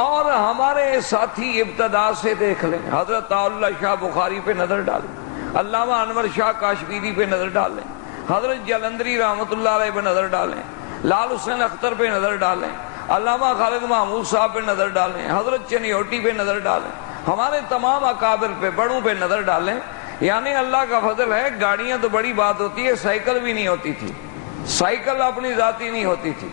اور ہمارے ساتھی ابتدا سے دیکھ لیں، حضرت اللہ شاہ بخاری پہ نظر ڈالیں، علامہ انور شاہ کاشمیری پہ نظر ڈالیں، حضرت جلندری رحمۃ اللہ علیہ پہ نظر ڈالیں، لال حسین اختر پہ نظر ڈالیں، علامہ خالد محمود صاحب پہ نظر ڈالیں، حضرت چنیوٹی پہ نظر ڈالیں، ہمارے تمام اکابر پہ، بڑوں پہ نظر ڈالیں۔ یعنی اللہ کا فضل ہے، گاڑیاں تو بڑی بات ہوتی ہے، سائیکل بھی نہیں ہوتی تھی، سائیکل اپنی ذاتی نہیں ہوتی تھی۔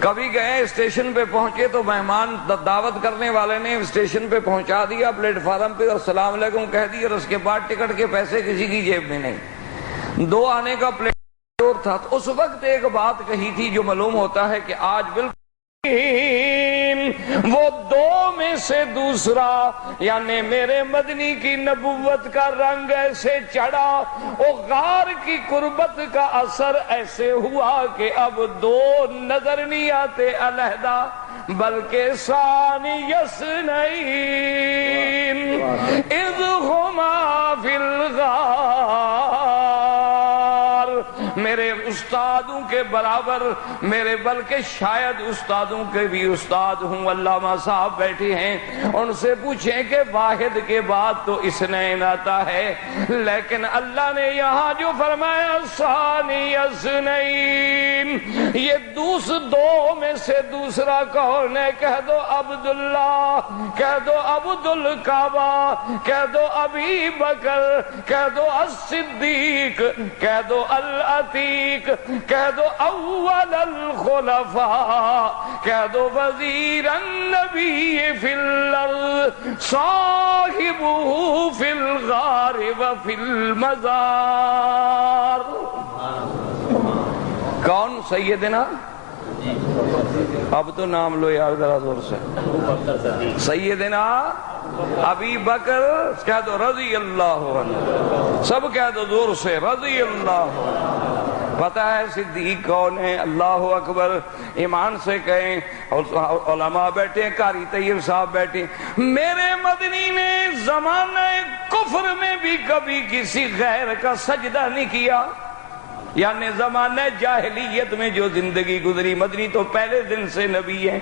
کبھی گئے اسٹیشن پہ پہنچے تو مہمان دعوت کرنے والے نے اسٹیشن پہ پہنچا دیا پلیٹ فارم پہ اور السلام علیکم کہہ دیا، اور اس کے بعد ٹکٹ کے پیسے کسی کی جیب میں نہیں، 2 آنے کا پلیٹ اور تھا۔ تو اس وقت ایک بات کہی تھی جو معلوم ہوتا ہے کہ آج بالکل وہ 2 میں سے دوسرا، یعنی میرے مدنی کی نبوت کا رنگ ایسے چڑھا، وہ غار کی قربت کا اثر ایسے ہوا کہ اب 2 نظر نہیں آتے علیحدہ بلکہ ثانی اثنین اذ ہما فی الغار۔ میرے استادوں کے برابر، میرے بلکہ شاید استادوں کے بھی استاد ہوں، علامہ صاحب بیٹھے ہیں، ان سے پوچھیں کہ واحد کے بعد تو اثنین آتا ہے، لیکن اللہ نے یہاں جو فرمایا ثانی اثنین، یہ 2 میں سے دوسرا کون ہے؟ کہہ دو عبداللہ، کہہ دو عبد الکعبہ، کہہ دو ابی بکر، کہہ دو الصدیق، کہہ دو العتیق، کہہ دو اول الخلفاء، کہہ دو وزیر النبی فی الارض، صاحبہ فی الغار وفی المزار۔ کون؟ سیدنا، اب تو نام لو یار ذرا زور سے، سیدنا ابی بکر، کہہ دو رضی اللہ عنہ، سب کہہ دو زور سے رضی اللہ عنہ۔ پتہ ہے صدیق کون ہے؟ اللہ اکبر، ایمان سے کہیں، علماء بیٹھے، قاری طیب صاحب بیٹھے۔ میرے مدنی نے زمانہ کفر میں بھی کبھی کسی غیر کا سجدہ نہیں کیا، یعنی زمانہ جاہلیت میں جو زندگی گزری، مدنی تو پہلے دن سے نبی ہیں،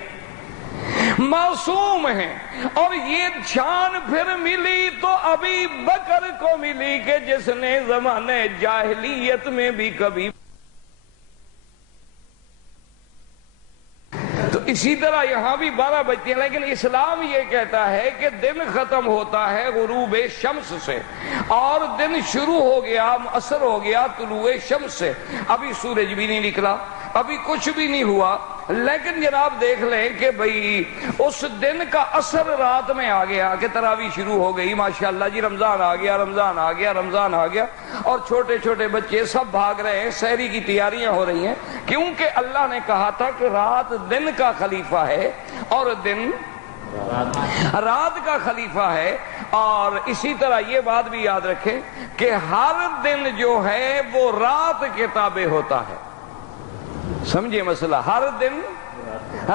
معصوم ہیں، اور یہ شان پھر ملی تو ابی بکر کو ملی کہ جس نے زمانہ جاہلیت میں بھی کبھی۔ تو اسی طرح یہاں بھی 12 بجتے ہیں، لیکن اسلام یہ کہتا ہے کہ دن ختم ہوتا ہے غروب شمس سے، اور دن شروع ہو گیا، عصر ہو گیا طلوع شمس سے۔ ابھی سورج بھی نہیں نکلا، ابھی کچھ بھی نہیں ہوا، لیکن جناب دیکھ لیں کہ بھئی اس دن کا اثر رات میں آ گیا کہ تراویح شروع ہو گئی، ماشاءاللہ جی رمضان آ گیا، رمضان آ گیا، رمضان آ گیا، اور چھوٹے چھوٹے بچے سب بھاگ رہے ہیں، سحری کی تیاریاں ہو رہی ہیں، کیونکہ اللہ نے کہا تھا کہ رات دن کا خلیفہ ہے اور دن رات کا خلیفہ ہے۔ اور اسی طرح یہ بات بھی یاد رکھیں کہ ہر دن جو ہے وہ رات کے تابع ہوتا ہے، سمجھے مسئلہ، ہر دن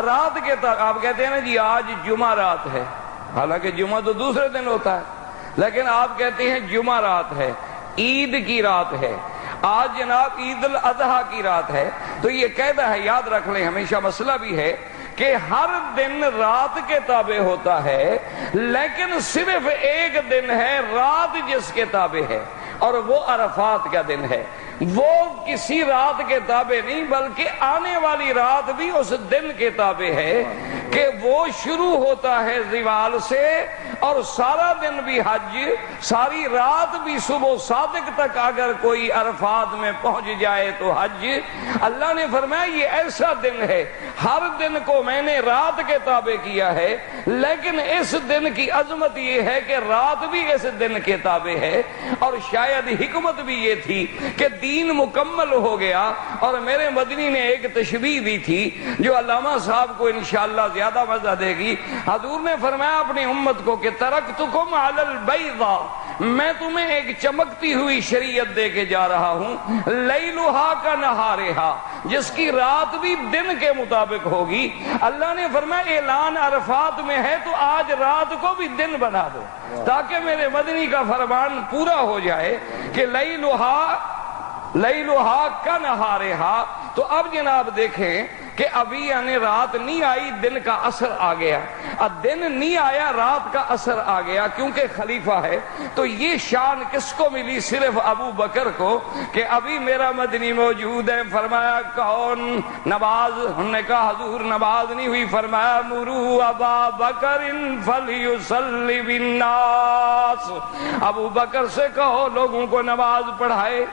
رات کے تابع۔ آپ کہتے ہیں نا جی آج جمعہ رات ہے، حالانکہ جمعہ تو دوسرے دن ہوتا ہے، لیکن آپ کہتے ہیں جمعہ رات ہے، عید کی رات ہے، آج جناب عید الاضحیٰ کی رات ہے، تو یہ قاعدہ ہے، یاد رکھ لیں، ہمیشہ مسئلہ بھی ہے کہ ہر دن رات کے تابع ہوتا ہے، لیکن صرف ایک دن ہے رات جس کے تابع ہے، اور وہ عرفات کا دن ہے۔ وہ کسی رات کے تابع نہیں بلکہ آنے والی رات بھی اس دن کے تابع ہے کہ وہ شروع ہوتا ہے زوال سے اور سارا دن بھی حج، ساری رات بھی صبح صادق تک اگر کوئی عرفات میں پہنچ جائے تو حج۔ اللہ نے فرمایا یہ ایسا دن ہے، ہر دن کو میں نے رات کے تابع کیا ہے، لیکن اس دن کی عظمت یہ ہے کہ رات بھی اس دن کے تابع ہے، اور شاید حکمت بھی یہ تھی کہ دین مکمل ہو گیا۔ اور میرے مدنی نے ایک تشبیہ دی تھی جو علامہ صاحب کو انشاءاللہ زیادہ مزہ دے گی۔ حضور نے فرمایا اپنی امت کو کہ ترکتکم علی البیضاء، میں تمہیں ایک چمکتی ہوئی شریعت دے کے جا رہا ہوں، لیلھا کنہارھا، جس کی رات بھی دن کے مطابق ہوگی۔ اللہ نے فرمایا اعلان عرفات میں ہے تو آج رات کو بھی دن بنا دو، تاکہ میرے مدنی کا فرمان پورا ہو جائے کہ لیلھا کنہارھا۔ تو اب جناب دیکھیں کہ ابھی یعنی رات نہیں آئی، دن کا اثر آ گیا، اب دن نہیں آیا رات کا اثر آ گیا، کیونکہ خلیفہ ہے۔ تو یہ شان کس کو ملی؟ صرف ابو بکر کو، کہ ابھی میرا مدنی موجود ہے۔ فرمایا کون نماز؟ ہم نے کہا حضور نماز نہیں ہوئی۔ فرمایا مروا ابا بکر فلیصلی بالناس، ابو بکر سے کہو لوگوں کو نماز پڑھائے۔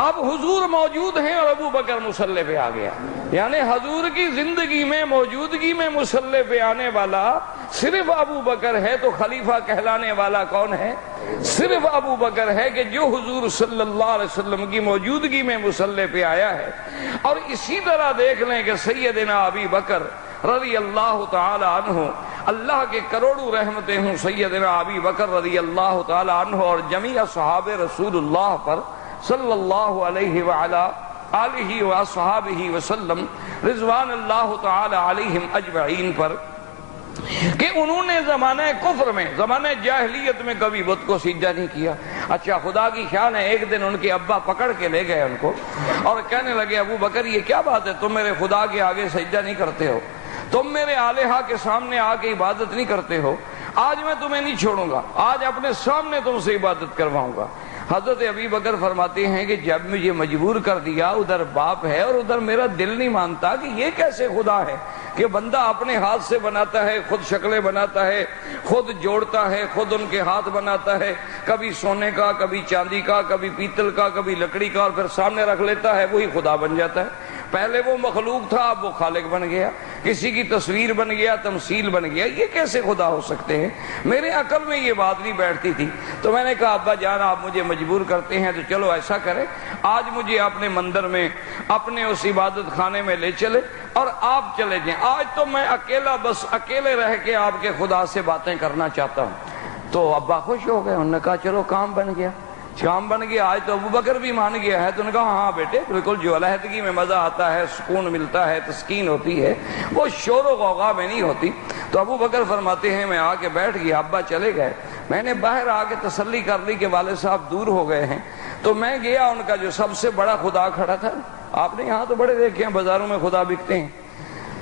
اب حضور موجود ہیں اور ابو بکر مصلی پہ آ گیا، یعنی حضور کی زندگی میں موجودگی میں مصلی پہ آنے والا صرف ابو بکر ہے۔ تو خلیفہ کہلانے والا کون ہے؟ صرف ابو بکر ہے، کہ جو حضور صلی اللہ علیہ وسلم کی موجودگی میں مصلی پہ آیا ہے۔ اور اسی طرح دیکھ لیں کہ سیدنا ابی بکر رضی اللہ تعالی عنہ، اللہ کے کروڑوں رحمتیں ہوں سیدنا ابی بکر رضی اللہ تعالی عنہ اور جمیع صحابہ رسول اللہ پر صلی اللہ علیہ وعلا آلہ وصحابہ وسلم رضوان اللہ تعالی علیہم اجمعین پر، کہ انہوں نے زمانہ کفر میں، زمانہ جاہلیت میں کبھی بت کو سجدہ نہیں کیا۔ اچھا خدا کی شان ہے، ایک دن ان کے ابا پکڑ کے لے گئے ان کو اور کہنے لگے ابو بکر یہ کیا بات ہے، تم میرے خدا کے آگے سجدہ نہیں کرتے ہو، تم میرے آلہہ کے سامنے آ کے عبادت نہیں کرتے ہو، آج میں تمہیں نہیں چھوڑوں گا، آج اپنے سامنے تم سے عبادت کرواؤں گا۔ حضرت ابی بکر فرماتے ہیں کہ جب مجھے مجبور کر دیا، ادھر باپ ہے اور ادھر میرا دل نہیں مانتا کہ یہ کیسے خدا ہے کہ بندہ اپنے ہاتھ سے بناتا ہے، خود شکلیں بناتا ہے، خود جوڑتا ہے، خود ان کے ہاتھ بناتا ہے، کبھی سونے کا، کبھی چاندی کا، کبھی پیتل کا، کبھی لکڑی کا، اور پھر سامنے رکھ لیتا ہے، وہی خدا بن جاتا ہے۔ پہلے وہ مخلوق تھا، اب وہ خالق بن گیا، کسی کی تصویر بن گیا، تمثیل بن گیا، یہ کیسے خدا ہو سکتے ہیں؟ میرے عقل میں یہ بات نہیں بیٹھتی تھی۔ تو میں نے کہا ابا جان آپ مجھے مجبور کرتے ہیں تو چلو ایسا کریں، آج مجھے اپنے مندر میں، اپنے اس عبادت خانے میں لے چلے اور آپ چلے جائیں، آج تو میں اکیلا، بس اکیلے رہ کے آپ کے خدا سے باتیں کرنا چاہتا ہوں۔ تو ابا خوش ہو گئے، انہوں نے کہا چلو کام بن گیا، کام بن گیا، آج تو ابو بکر بھی مان گیا ہے۔ تو انہوں نے کہا ہاں بیٹے بالکل، جو علیحدگی میں مزہ آتا ہے، سکون ملتا ہے، تسکین ہوتی ہے، وہ شور و غوغا میں نہیں ہوتی۔ تو ابو بکر فرماتے ہیں میں آ کے بیٹھ گیا، ابا چلے گئے، میں نے باہر آ کے تسلی کر لی کہ والد صاحب دور ہو گئے ہیں۔ تو میں گیا، ان کا جو سب سے بڑا خدا کھڑا تھا، آپ نے یہاں تو بڑے دیکھے ہیں بازاروں میں خدا بکتے ہیں،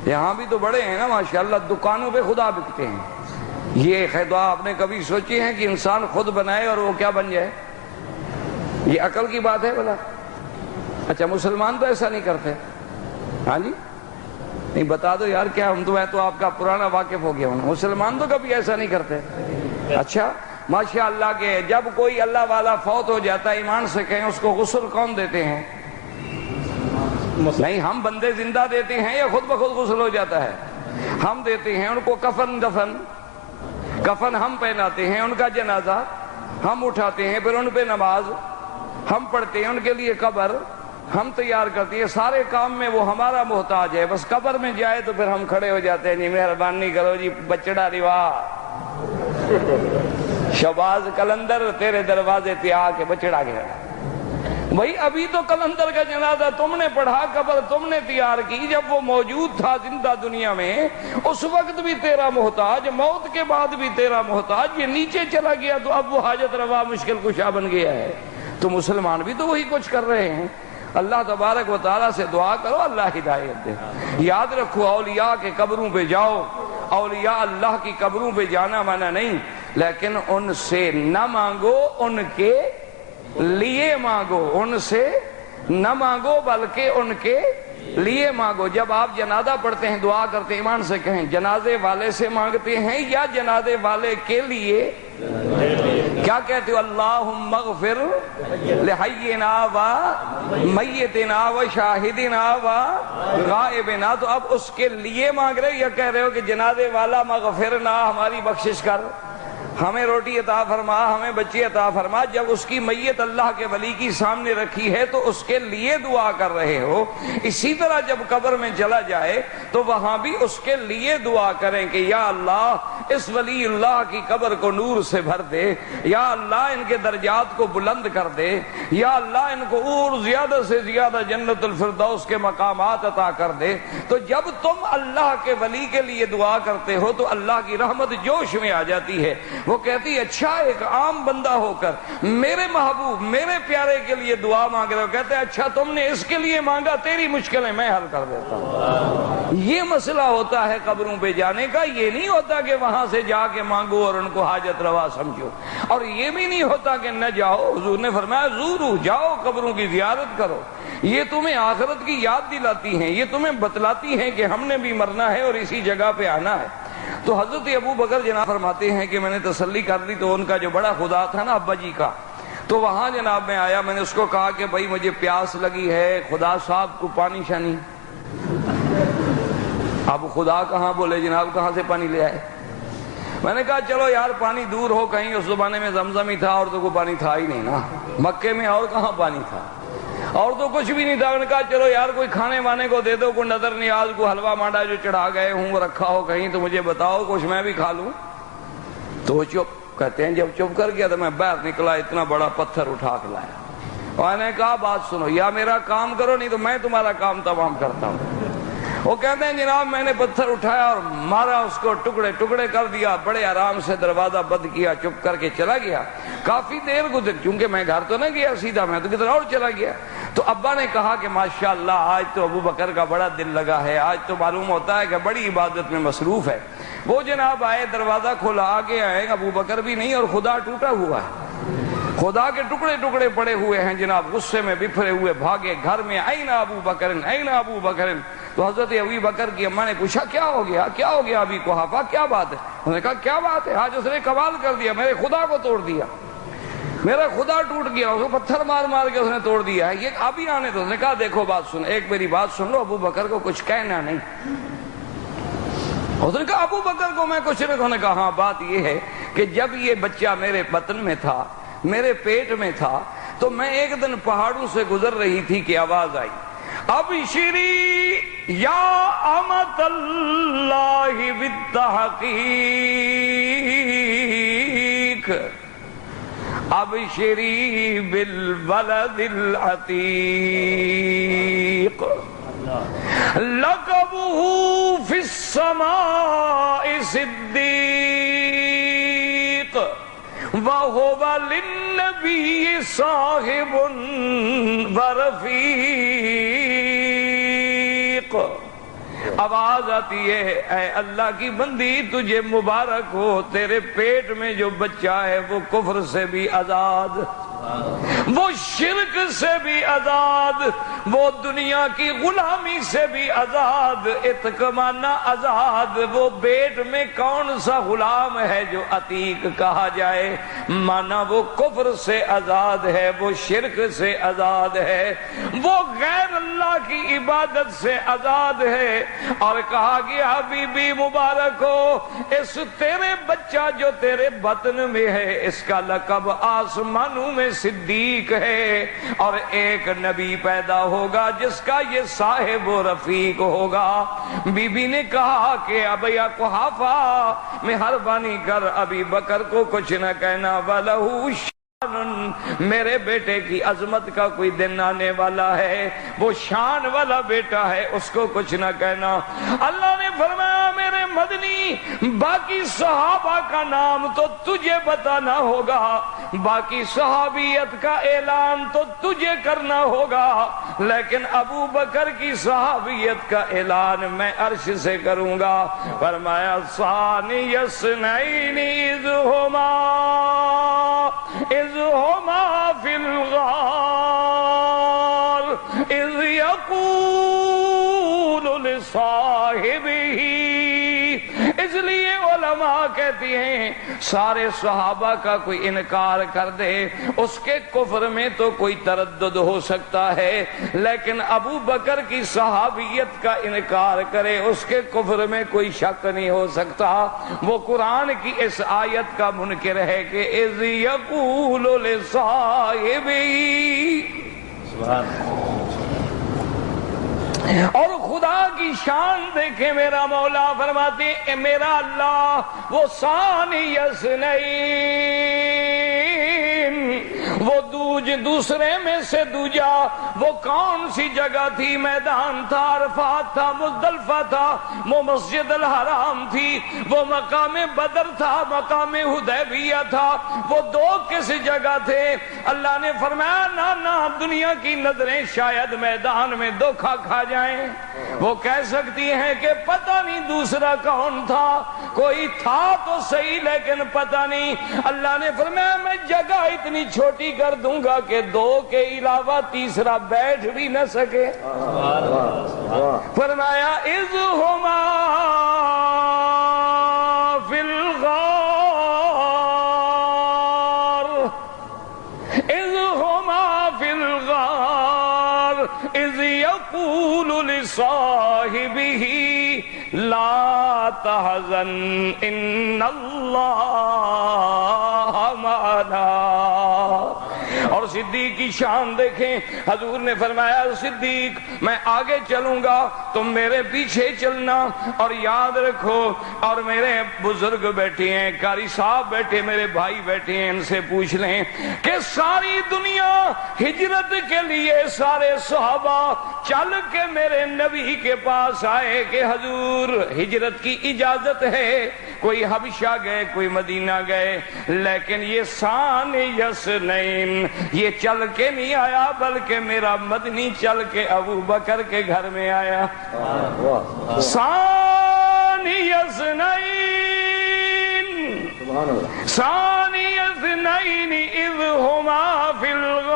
یہاں بھی تو بڑے ہیں نا ماشاءاللہ، دکانوں پہ خدا بکتے ہیں۔ یہ خدا آپ نے کبھی سوچی ہے کہ انسان خود بنائے اور وہ کیا بن جائے؟ یہ عقل کی بات ہے بلا؟ اچھا مسلمان تو ایسا نہیں کرتے، ہاں جی نہیں بتا دو یار کیا، ہم تو میں تو آپ کا پرانا واقف ہو گیا ہوں، مسلمان تو کبھی ایسا نہیں کرتے۔ اچھا ماشاءاللہ کہ جب کوئی اللہ والا فوت ہو جاتا ہے، ایمان سے کہیں اس کو غسل کون دیتے ہیں؟ نہیں ہم بندے زندہ دیتے ہیں یا خود بخود غسل ہو جاتا ہے؟ ہم دیتے ہیں ان کو کفن ہم پہناتے ہیں، ان کا جنازہ ہم اٹھاتے ہیں، پھر ان پہ نماز ہم پڑھتے ہیں، ان کے لیے قبر ہم تیار کرتے ہیں، سارے کام میں وہ ہمارا محتاج ہے، بس قبر میں جائے تو پھر ہم کھڑے ہو جاتے ہیں، جی مہربانی کرو جی بچڑا روا شہباز کلندر تیرے دروازے پہ آ کے بچڑا گیا۔ بھائی ابھی تو کلندر کا جنازہ تم نے پڑھا، قبر تم نے تیار کی، جب وہ موجود تھا زندہ دنیا میں اس وقت بھی تیرا محتاج، موت کے بعد بھی تیرا محتاج، یہ نیچے چلا گیا تو اب وہ حاجت روا مشکل کشا بن گیا ہے۔ تو مسلمان بھی تو وہی کچھ کر رہے ہیں۔ اللہ تبارک و تعالیٰ سے دعا کرو اللہ ہدایت دے۔ یاد رکھو اولیاء کے قبروں پہ جاؤ، اولیاء اللہ کی قبروں پہ جانا منع نہیں، لیکن ان سے نہ مانگو ان کے لیے مانگو، ان سے نہ مانگو بلکہ ان کے لیے مانگو۔ جب آپ جنازہ پڑھتے ہیں دعا کرتے ہیں، ایمان سے کہیں جنازے والے سے مانگتے ہیں یا جنازے والے کے لیے؟ کیا کہتے ہو؟ اللہم اغفر لحینا و میتنا و شاہدنا و غائبنا۔ تو اب اس کے لیے مانگ رہے ہو یا کہہ رہے ہو کہ جنازے والا مغفرنا، ہماری بخشش کر، ہمیں روٹی عطا فرما، ہمیں بچی عطا فرما؟ جب اس کی میت اللہ کے ولی کی سامنے رکھی ہے تو اس کے لیے دعا کر رہے ہو۔ اسی طرح جب قبر میں چلا جائے تو وہاں بھی اس کے لیے دعا کریں کہ یا اللہ اس ولی اللہ کی قبر کو نور سے بھر دے، یا اللہ ان کے درجات کو بلند کر دے، یا اللہ ان کو اور زیادہ سے زیادہ جنت الفردوس کے مقامات عطا کر دے۔ تو جب تم اللہ کے ولی کے لیے دعا کرتے ہو تو اللہ کی رحمت جوش میں آ جاتی ہے۔ وہ کہتی اچھا ایک عام بندہ ہو کر میرے محبوب میرے پیارے کے لیے دعا مانگ رہے ہو، کہتے اچھا تم نے اس کے لیے مانگا، تیری مشکلیں میں حل کر دیتا ہوں۔ یہ مسئلہ ہوتا ہے قبروں پہ جانے کا، یہ نہیں ہوتا کہ وہاں سے جا کے مانگو اور ان کو حاجت روا سمجھو، اور یہ بھی نہیں ہوتا کہ نہ جاؤ۔ حضور نے فرمایا زورو، جاؤ قبروں کی زیارت کرو، یہ تمہیں آخرت کی یاد دلاتی ہیں، یہ تمہیں بتلاتی ہیں کہ ہم نے بھی مرنا ہے اور اسی جگہ پہ آنا ہے۔ تو حضرت ابو بکر جناب فرماتے ہیں کہ میں نے تسلی کر لی تو ان کا جو بڑا خدا تھا نا ابا جی کا، تو وہاں جناب میں آیا، میں نے اس کو کہا کہ بھائی مجھے پیاس لگی ہے، خدا صاحب کو پانی شانی۔ اب خدا کہاں بولے جناب، کہاں سے پانی لے آئے؟ میں نے کہا چلو یار پانی دور ہو کہیں، اس زمانے میں زمزم ہی تھا اور تو کوئی پانی تھا ہی نہیں نا مکے میں، اور کہاں پانی تھا اور تو کچھ بھی نہیں تھا۔ میں نے کہا چلو یار کوئی کھانے وانے کو دے دو، کوئی نظر نیاز کو حلوہ مانڈا جو چڑھا گئے ہوں وہ رکھا ہو کہیں تو مجھے بتاؤ، کچھ میں بھی کھا لوں۔ تو وہ چپ، کہتے ہیں جب چپ کر گیا تو میں باہر نکلا، اتنا بڑا پتھر اٹھا کے لایا، اور میں نے کہا بات سنو، یا میرا کام کرو نہیں تو میں تمہارا کام تمام کرتا ہوں۔ وہ کہتے ہیں جناب میں نے پتھر اٹھایا اور مارا، اس کو ٹکڑے ٹکڑے کر دیا، بڑے آرام سے دروازہ بند کیا، چپ کر کے چلا گیا۔ کافی دیر گزر، چونکہ میں گھر تو نہ گیا سیدھا، میں تو کدھر اور چلا گیا۔ تو ابا نے کہا کہ ماشاءاللہ آج تو ابو بکر کا بڑا دل لگا ہے، آج تو معلوم ہوتا ہے کہ بڑی عبادت میں مصروف ہے۔ وہ جناب آئے، دروازہ کھولا، آگے آئے، ابو بکر بھی نہیں اور خدا ٹوٹا ہوا ہے، خدا کے ٹکڑے ٹکڑے پڑے ہوئے ہیں جناب، غصے میں بفرے ہوئے بھاگے گھر میں، این ابو بکر این ابو بکر۔ تو حضرت ابو بکر کی اماں نے پوچھا کیا ہو گیا، کیا ہو گیا ابھی قحافہ، کیا بات ہے؟ انہوں نے کہا کیا بات ہے، آج اس نے کمال کر دیا، میرے خدا کو توڑ دیا، میرا خدا ٹوٹ گیا، اس کو پتھر مار مار کے اس نے توڑ دیا ہے، یہ ابھی آنے تو۔ اس نے کہا دیکھو بات سن، ایک میری بات سن لو، ابو بکر کو کچھ کہنا نہیں۔ اس نے کہا ابو بکر کو میں کچھ نہیں۔ انہوں نے کہا ہاں بات یہ ہے کہ جب یہ بچہ میرے بطن میں تھا، میرے پیٹ میں تھا، تو میں ایک دن پہاڑوں سے گزر رہی تھی کہ آواز آئی ابشری یا امت اللہ بالتحقیق، ابشری بالولد العتیق، لقبہ فی السماء صدیق، وَهُوَ لِلنَّبِيِّ صَاحِبٌ وَرَفِيقٌ۔ آواز آتی ہے اے اللہ کی بندی تجھے مبارک ہو، تیرے پیٹ میں جو بچہ ہے وہ کفر سے بھی آزاد، وہ شرک سے بھی آزاد، وہ دنیا کی غلامی سے بھی آزاد، اتقمانہ آزاد۔ وہ پیٹ میں کون سا غلام ہے جو عتیق کہا جائے؟ مانا وہ کفر سے آزاد ہے، وہ شرک سے آزاد ہے، وہ غیر اللہ کی عبادت سے آزاد ہے۔ اور کہا گیا حبیبی مبارک ہو، اس تیرے بچہ جو تیرے بطن میں ہے اس کا لقب آسمانوں میں صدیق ہے، اور ایک نبی پیدا ہوگا جس کا یہ صاحب و رفیق ہوگا۔ بی بی نے کہا کہ اب یا قحافہ مہربانی کر ابی بکر کو کچھ نہ کہنا، وَلَهُ میرے بیٹے کی عظمت کا کوئی دن آنے والا ہے، وہ شان والا بیٹا ہے، اس کو کچھ نہ کہنا۔ اللہ نے فرمایا میرے مدنی باقی صحابہ کا نام تو تجھے بتانا ہوگا، باقی صحابیت کا اعلان تو تجھے کرنا ہوگا، لیکن ابو بکر کی صحابیت کا اعلان میں عرش سے کروں گا۔ فرمایا ثانی اثنین اذ ہما اذ ہما فی الغار اذ یقول لصاحبہ. اس لیے علماء کہتی ہیں سارے صحابہ کا کوئی انکار کر دے اس کے کفر میں تو کوئی تردد ہو سکتا ہے، لیکن ابو بکر کی صحابیت کا انکار کرے اس کے کفر میں کوئی شک نہیں ہو سکتا. وہ قرآن کی اس آیت کا منکر ہے کہ اذ یقول لصاحبہ. سبحان اللہ. اور خدا کی شان دیکھیں، میرا مولا فرماتے ہیں میرا اللہ وہ ثانی اثنین، وہ دوسرے میں سے دوجا. وہ کون سی جگہ تھی؟ میدان تھا، عرفات تھا، مزدلفہ تھا، وہ مسجد الحرام تھی، وہ مقام بدر تھا، مقام حدیبیہ تھا. وہ دو کس جگہ تھے؟ اللہ نے فرمایا نہ دنیا کی نظریں شاید میدان میں دھوکا کھا جائیں. وہ کہہ سکتی ہیں کہ پتہ نہیں دوسرا کون تھا، کوئی تھا تو صحیح لیکن پتہ نہیں. اللہ نے فرمایا میں جگہ اتنی چھوٹی کر دوں گا کہ دو کے علاوہ تیسرا بیٹھ بھی نہ سکے. فرمایا اذ ہما فی الغار اذ ہما فی الغار اذ یقول لصاحبہ لا تحزن ان اللہ معنا. اور صدیق کی شان دیکھیں، حضور نے فرمایا صدیق میں آگے چلوں گا تم میرے پیچھے چلنا. اور یاد رکھو، اور میرے بزرگ بیٹھے ہیں، قاری صاحب بیٹھے، میرے بھائی بیٹھے ہیں، ان سے پوچھ لیں کہ ساری دنیا ہجرت کے لیے سارے صحابہ چل کے میرے نبی کے پاس آئے کہ حضور ہجرت کی اجازت ہے. کوئی حبشہ گئے، کوئی مدینہ گئے، لیکن یہ ثانی اثنین یہ چل کے نہیں آیا بلکہ میرا مدنی چل کے ابو بکر کے گھر میں آیا. ثانی اثنین ثانی اثنین اذ ہما فی الغار.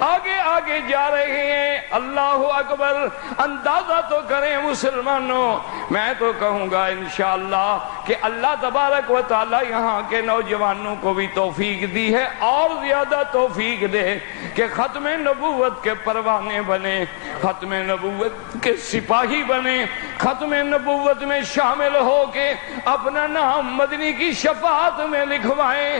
آگے آگے جا رہے ہیں. اللہ اکبر. اندازہ تو کریں مسلمانوں، میں تو کہوں گا انشاءاللہ کہ اللہ تبارک و تعالی یہاں کے نوجوانوں کو بھی توفیق دی ہے، اور زیادہ توفیق دے کہ ختم نبوت کے پروانے بنے، ختم نبوت کے سپاہی بنے، ختم نبوت میں شامل ہو کے اپنا نام مدنی کی شفاعت میں لکھوائیں،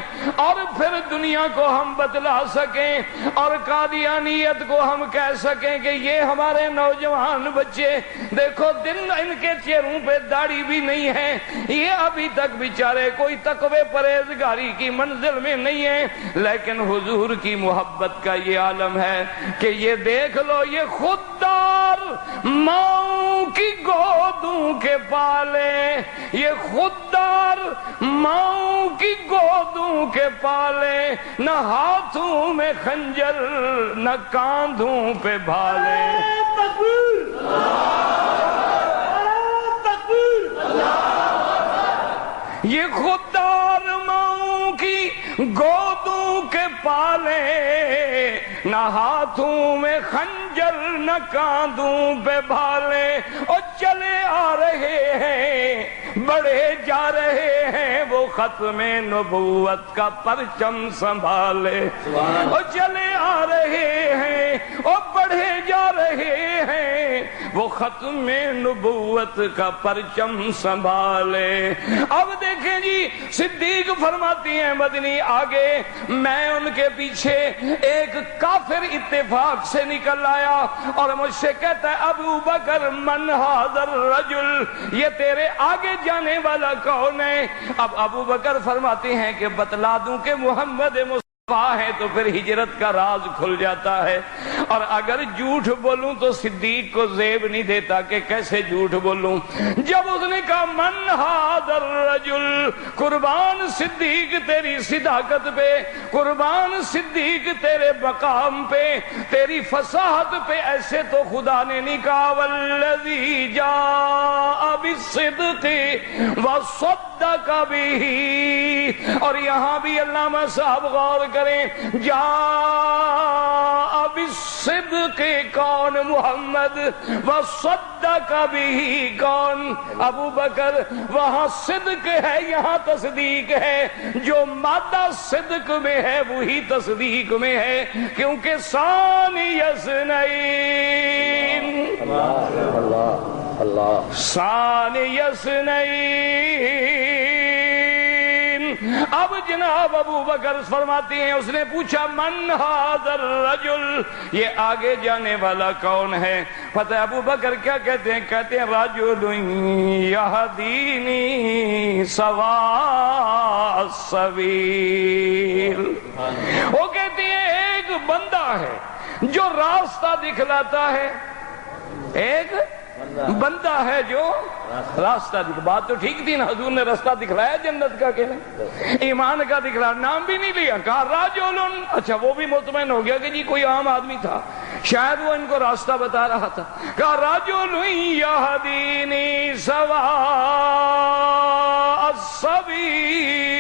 اور پھر دنیا کو ہم بتلا سکیں اور قادیانیت کو ہم کہہ سکیں کہ یہ ہمارے نوجوان بچے دیکھو دن ان کے چہروں پہ داڑھی بھی نہیں ہے، یہ ابھی تک بیچارے کوئی تقوی پرہیزگاری کی منزل میں نہیں ہے، لیکن حضور کی محبت کا یہ عالم ہے کہ یہ دیکھ لو یہ خوددار ماؤں کی گودوں کے پالے، یہ خوددار ماؤں کی گودوں کے پالے، نہ ہاتھوں میں خنجر نہ کاندھوں پہ بھالے. یہ خوددار ماؤں کی گودوں کے پالے، نہ ہاتھوں میں خنجر نہ کاندھوں پہ بھالے. اور چلے آ رہے ہیں بڑھے جا رہے ہیں وہ ختم نبوت کا پرچم سنبھالے. اور چلے آ رہے ہیں اور بڑھے جا رہے ہیں وہ ختم نبوت کا پرچم سنبھالے. اب دیکھیں جی صدیق فرماتی ہیں مدنی آگے میں ان کے پیچھے، ایک کافر اتفاق سے نکل آیا اور مجھ سے کہتا ہے ابو بکر من ھذا الرجل، یہ تیرے آگے جانے والا کون ہے؟ اب ابو بکر فرماتے ہیں کہ بتلا دوں کہ محمد ہے تو پھر ہجرت کا راز کھل جاتا ہے. اور اگر جھوٹ بولوں تو صدیق کو زیب نہیں دیتا کہ کیسے جھوٹ بولوں. جب اس نے کہا من ھذا الرجل، قربان صدیق تیری صداقت پہ، قربان صدیق تیرے مقام پہ، تیری فصاحت پہ، ایسے تو خدا نے نہیں کہا والذی جاء بالصدق وصدق بہ. اور یہاں بھی علامہ صاحب غور کریں، جاء بالصدق کون؟ محمد. وصدق بہ کون؟ ابو بکر. وہاں صدق ہے، یہاں تصدیق ہے. جو مادہ صدق میں ہے وہی تصدیق میں ہے، کیونکہ ثانی اثنین. ثانی اثنین. اب جناب ابو بکر فرماتی ہیں، اس نے پوچھا من ھذا الرجل، یہ آگے جانے والا کون ہے؟ پتہ ہے ابو بکر کیا کہتے ہیں؟ کہتے ہیں رجل یہدینی سواء السبیل. وہ کہتے ہیں ایک بندہ ہے جو راستہ دکھلاتا ہے، ایک بندہ ہے جو راستہ بات تو ٹھیک تھی نا، حضور نے راستہ دکھلایا جنت کا کہ نہیں؟ ایمان کا دکھلایا، نام بھی نہیں لیا، کہا راجولن. اچھا وہ بھی مطمئن ہو گیا کہ جی کوئی عام آدمی تھا، شاید وہ ان کو راستہ بتا رہا تھا. کہا راجولن یہدینی سواء السبیل.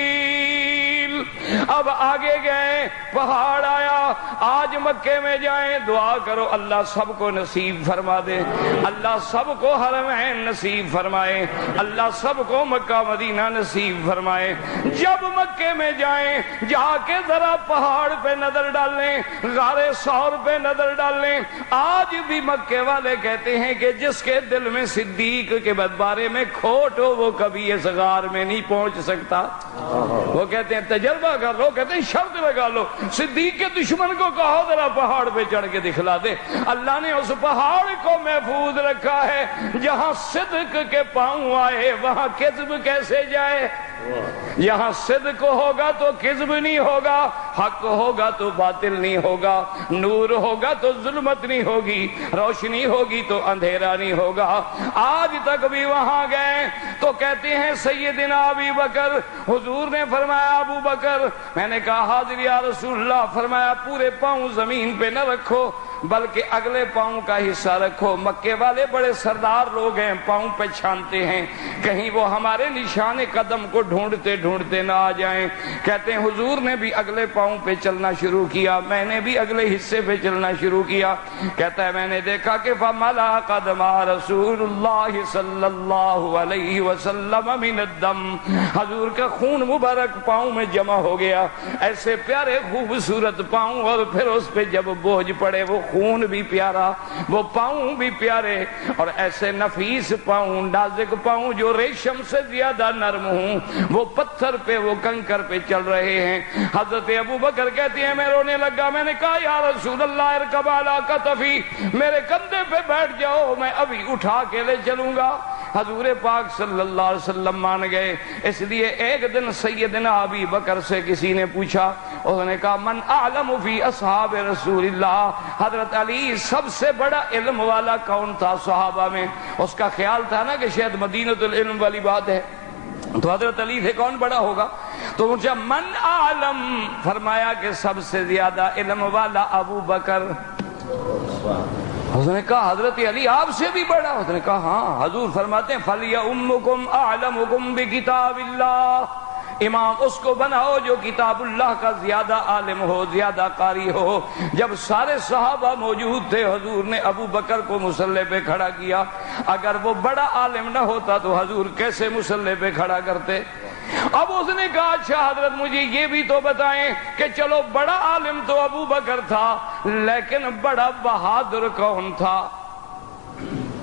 اب آگے گئے، پہاڑ آیا. آج مکے میں جائیں دعا کرو اللہ سب کو نصیب فرما دے، اللہ سب کو حرمین نصیب فرمائے، اللہ سب کو مکہ مدینہ نصیب فرمائے. جب مکے میں جائیں جا کے ذرا پہاڑ پہ نظر ڈالیں، غار ثور پہ نظر ڈالیں. آج بھی مکے والے کہتے ہیں کہ جس کے دل میں صدیق کے بارے میں کھوٹ ہو وہ کبھی اس غار میں نہیں پہنچ سکتا. وہ کہتے ہیں تجربہ کر لو، کہتے ہیں شرط لگا لو، صدیق کے دشمن کو کہو ذرا پہاڑ پہ چڑھ کے دکھلا دے. اللہ نے اس پہاڑ کو محفوظ رکھا ہے. جہاں صدق کے پاؤں آئے وہاں کذب کیسے جائے؟ یہاں صدق ہوگا تو کذب نہیں ہوگا، حق ہوگا تو باطل نہیں ہوگا، نور ہوگا تو ظلمت نہیں ہوگی، روشنی ہوگی تو اندھیرا نہیں ہوگا. آج تک بھی وہاں گئے تو کہتے ہیں سیدنا ابی بکر، حضور نے فرمایا ابو بکر، میں نے کہا حاضر یا رسول اللہ. فرمایا پورے پاؤں زمین پہ نہ رکھو بلکہ اگلے پاؤں کا حصہ رکھو. مکے والے بڑے سردار لوگ ہیں، پاؤں پہ چھانتے ہیں، کہیں وہ ہمارے نشان قدم کو ڈھونڈتے ڈھونڈتے نہ آ جائیں. کہتے ہیں حضور نے بھی اگلے پاؤں پہ چلنا شروع کیا، میں نے بھی اگلے حصے پہ چلنا شروع کیا. کہتا ہے میں نے دیکھا کہ فَمَلَا قَدْمَ رَسُولُ اللَّهِ صلی اللہ علیہ وسلم من الدم. حضور کا خون مبارک پاؤں میں جمع ہو گیا. ایسے پیارے خوبصورت پاؤں، اور پھر اس پہ جب بوجھ پڑے وہ خون بھی پیارا، وہ پاؤں بھی پیارے، اور ایسے نفیس پاؤں، نازک پاؤں جو ریشم سے زیادہ نرم ہوں، وہ پتھر پہ، وہ کنکر پہ چل رہے ہیں. حضرت ابو بکر کہتے ہیں میں رونے لگا. میں نے کہا یا رسول اللہ ارکب علی کتفی، میرے کندھے پہ بیٹھ جاؤ، میں ابھی اٹھا کے لے چلوں گا. حضور پاک صلی اللہ علیہ وسلم مان گئے. اس لیے ایک دن سیدنا ابی بکر سے کسی نے پوچھا، انہوں نے کہا من اعلم فی اصحاب رسول اللہ، حضرت علی سب سے بڑا علم والا کون تھا صحابہ میں؟ اس کا خیال تھا نا کہ شاید مدینۃ العلم والی بات ہے تو حضرت علی سے کون بڑا ہوگا؟ تو پوچھا من عالم، فرمایا کہ سب سے زیادہ علم والا ابو بکر. اس نے کہا حضرت علی آپ سے بھی بڑا؟ اس نے کہا ہاں. حضور فرماتے ہیں فَلْيَأُمُّكُمْ أَعْلَمُكُمْ بِكِتَابِ اللَّهِ، امام اس کو بناؤ جو کتاب اللہ کا زیادہ عالم ہو، زیادہ قاری ہو. جب سارے صحابہ موجود تھے حضور نے ابو بکر کو مصلی پہ کھڑا کیا. اگر وہ بڑا عالم نہ ہوتا تو حضور کیسے مصلی پہ کھڑا کرتے؟ اب اس نے کہا اچھا حضرت مجھے یہ بھی تو بتائیں کہ چلو بڑا عالم تو ابو بکر تھا لیکن بڑا بہادر کون تھا؟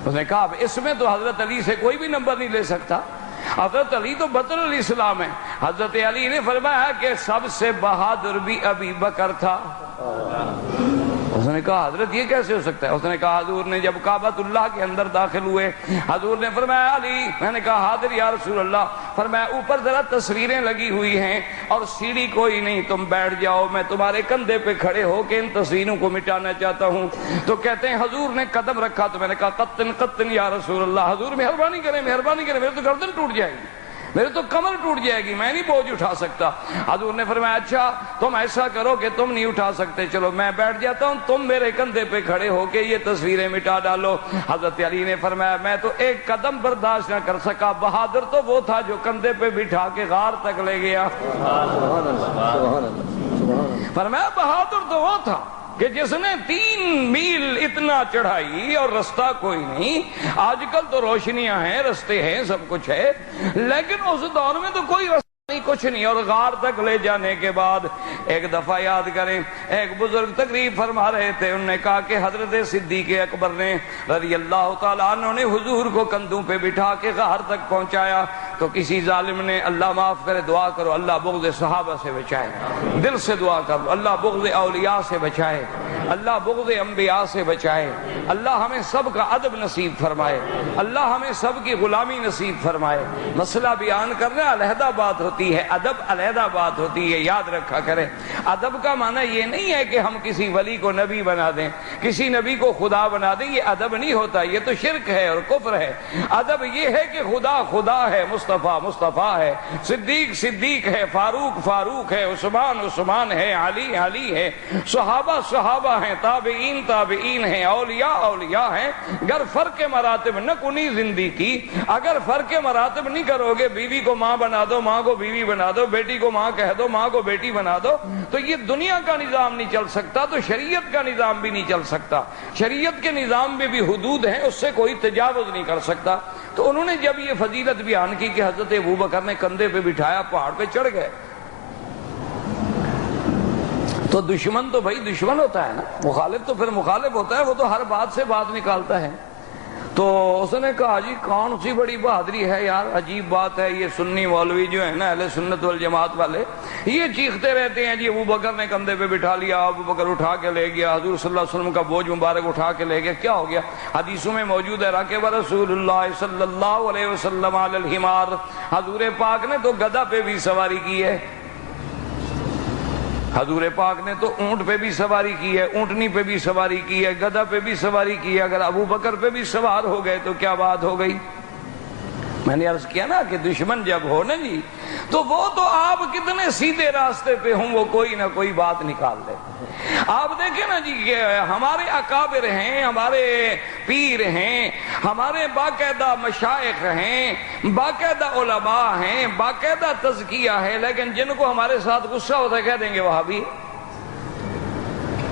اس نے کہا اس میں تو حضرت علی سے کوئی بھی نمبر نہیں لے سکتا، حضرت علی تو بدر الاسلام ہے. حضرت علی نے فرمایا کہ سب سے بہادر بھی ابی بکر تھا. اس اس نے کہا حضرت یہ کیسے ہو سکتا ہے؟ اس نے کہا حضور نے جب کعبۃ اللہ کے اندر داخل ہوئے، حضور نے فرمایا علی، میں نے کہا حاضر یا رسول اللہ، فرمایا اوپر ذرا تصویریں لگی ہوئی ہیں اور سیڑھی کوئی نہیں، تم بیٹھ جاؤ، میں تمہارے کندھے پہ کھڑے ہو کے ان تصویروں کو مٹانا چاہتا ہوں۔ تو کہتے ہیں حضور نے قدم رکھا تو میں نے کہا قطن قطن یا رسول اللہ، حضور مہربانی کریں مہربانی کریں، میرے تو گردن ٹوٹ جائے گی، میرے تو کمر ٹوٹ جائے گی، میں نہیں بوجھ اٹھا سکتا۔ حضور نے فرمایا اچھا تم ایسا کرو کہ تم نہیں اٹھا سکتے، چلو میں بیٹھ جاتا ہوں، تم میرے کندھے پہ کھڑے ہو کے یہ تصویریں مٹا ڈالو۔ حضرت علی نے فرمایا میں تو ایک قدم برداشت نہ کر سکا، بہادر تو وہ تھا جو کندھے پہ بٹھا کے غار تک لے گیا۔ فرمایا بہادر تو وہ تھا کہ جس نے 3 میل اتنا چڑھائی اور رستہ کوئی نہیں، آج کل تو روشنیاں ہیں، رستے ہیں، سب کچھ ہے، لیکن اس دور میں تو کوئی رستہ نہیں، کچھ نہیں، اور غار تک لے جانے کے بعد ایک دفعہ یاد کریں، ایک بزرگ تقریب فرما رہے تھے، انہوں نے کہا کہ حضرت صدیق اکبر نے رضی اللہ تعالیٰ عنہ نے حضور کو کندھوں پہ بٹھا کے غار تک پہنچایا تو کسی ظالم نے، اللہ معاف کرے، دعا کرو اللہ بغض صحابہ سے بچائے، دل سے دعا کرو اللہ بغض اولیاء سے بچائے، اللہ بغض انبیاء سے بچائے، اللہ ہمیں سب کا ادب نصیب فرمائے، اللہ ہمیں سب کی غلامی نصیب فرمائے۔ مسئلہ بیان کرنا علیحدہ بات ہوتی ہے، ادب علیحدہ بات ہوتی ہے، یاد رکھا کریں۔ ادب کا معنی یہ نہیں ہے کہ ہم کسی ولی کو نبی بنا دیں، کسی نبی کو خدا بنا دیں، یہ ادب نہیں ہوتا، یہ تو شرک ہے اور کفر ہے۔ ادب یہ ہے کہ خدا خدا ہے، مصطفیٰ مصطفیٰ ہے، صدیق صدیق ہے، فاروق فاروق ہے، عثمان عثمان ہے، علی علی ہے، صحابہ صحابہ ہیں، تابعین تابعین ہیں، اولیاء اولیاء ہیں۔ اگر فرق مراتب نہ کنی زندگی کی، اگر فرق مراتب نہیں کرو گے، بیوی کو ماں بنا دو، ماں کو بیوی بنا دو، بیٹی کو ماں کہہ دو، ماں کو بیٹی بنا دو، تو یہ دنیا کا نظام نہیں چل سکتا، تو شریعت کا نظام بھی نہیں چل سکتا۔ شریعت کے نظام میں بھی حدود ہیں، اس سے کوئی تجاوز نہیں کر سکتا۔ تو انہوں نے جب یہ فضیلت بیان کی کہ حضرت ابوبکر نے کندھے پہ بٹھایا، پہاڑ پہ چڑھ گئے، تو دشمن تو بھائی دشمن ہوتا ہے نا، مخالف تو پھر مخالف ہوتا ہے، وہ تو ہر بات سے بات نکالتا ہے۔ تو اس نے کہا جی کون سی بڑی بہادری ہے یار، عجیب بات ہے، یہ سنی مولوی جو ہے نا اہل سنت والجماعت والے، یہ چیختے رہتے ہیں جی ابوبکر نے کندھے پہ بٹھا لیا، ابوبکر اٹھا کے لے گیا، حضور صلی اللہ علیہ وسلم کا بوجھ مبارک اٹھا کے لے گیا، کیا ہو گیا؟ حدیثوں میں موجود ہے راکب رسول اللہ صلی اللہ علیہ وسلم علی الحمار، حضور پاک نے تو گدھا پہ بھی سواری کی ہے، حضور پاک نے تو اونٹ پہ بھی سواری کی ہے، اونٹنی پہ بھی سواری کی ہے، گدھا پہ بھی سواری کی ہے، اگر ابو بکر پہ بھی سوار ہو گئے تو کیا بات ہو گئی؟ میں نے عرض کیا نا کہ دشمن جب ہو نا جی تو وہ تو آپ کتنے سیدھے راستے پہ ہوں وہ کوئی نہ کوئی بات نکال لے۔ آپ دیکھیں نا جی کہ ہمارے اکابر ہیں، ہمارے پیر ہیں، ہمارے باقاعدہ مشائخ ہیں، باقاعدہ علماء ہیں، باقاعدہ تزکیہ ہے، لیکن جن کو ہمارے ساتھ غصہ ہوتا ہے کہہ دیں گے وہابی،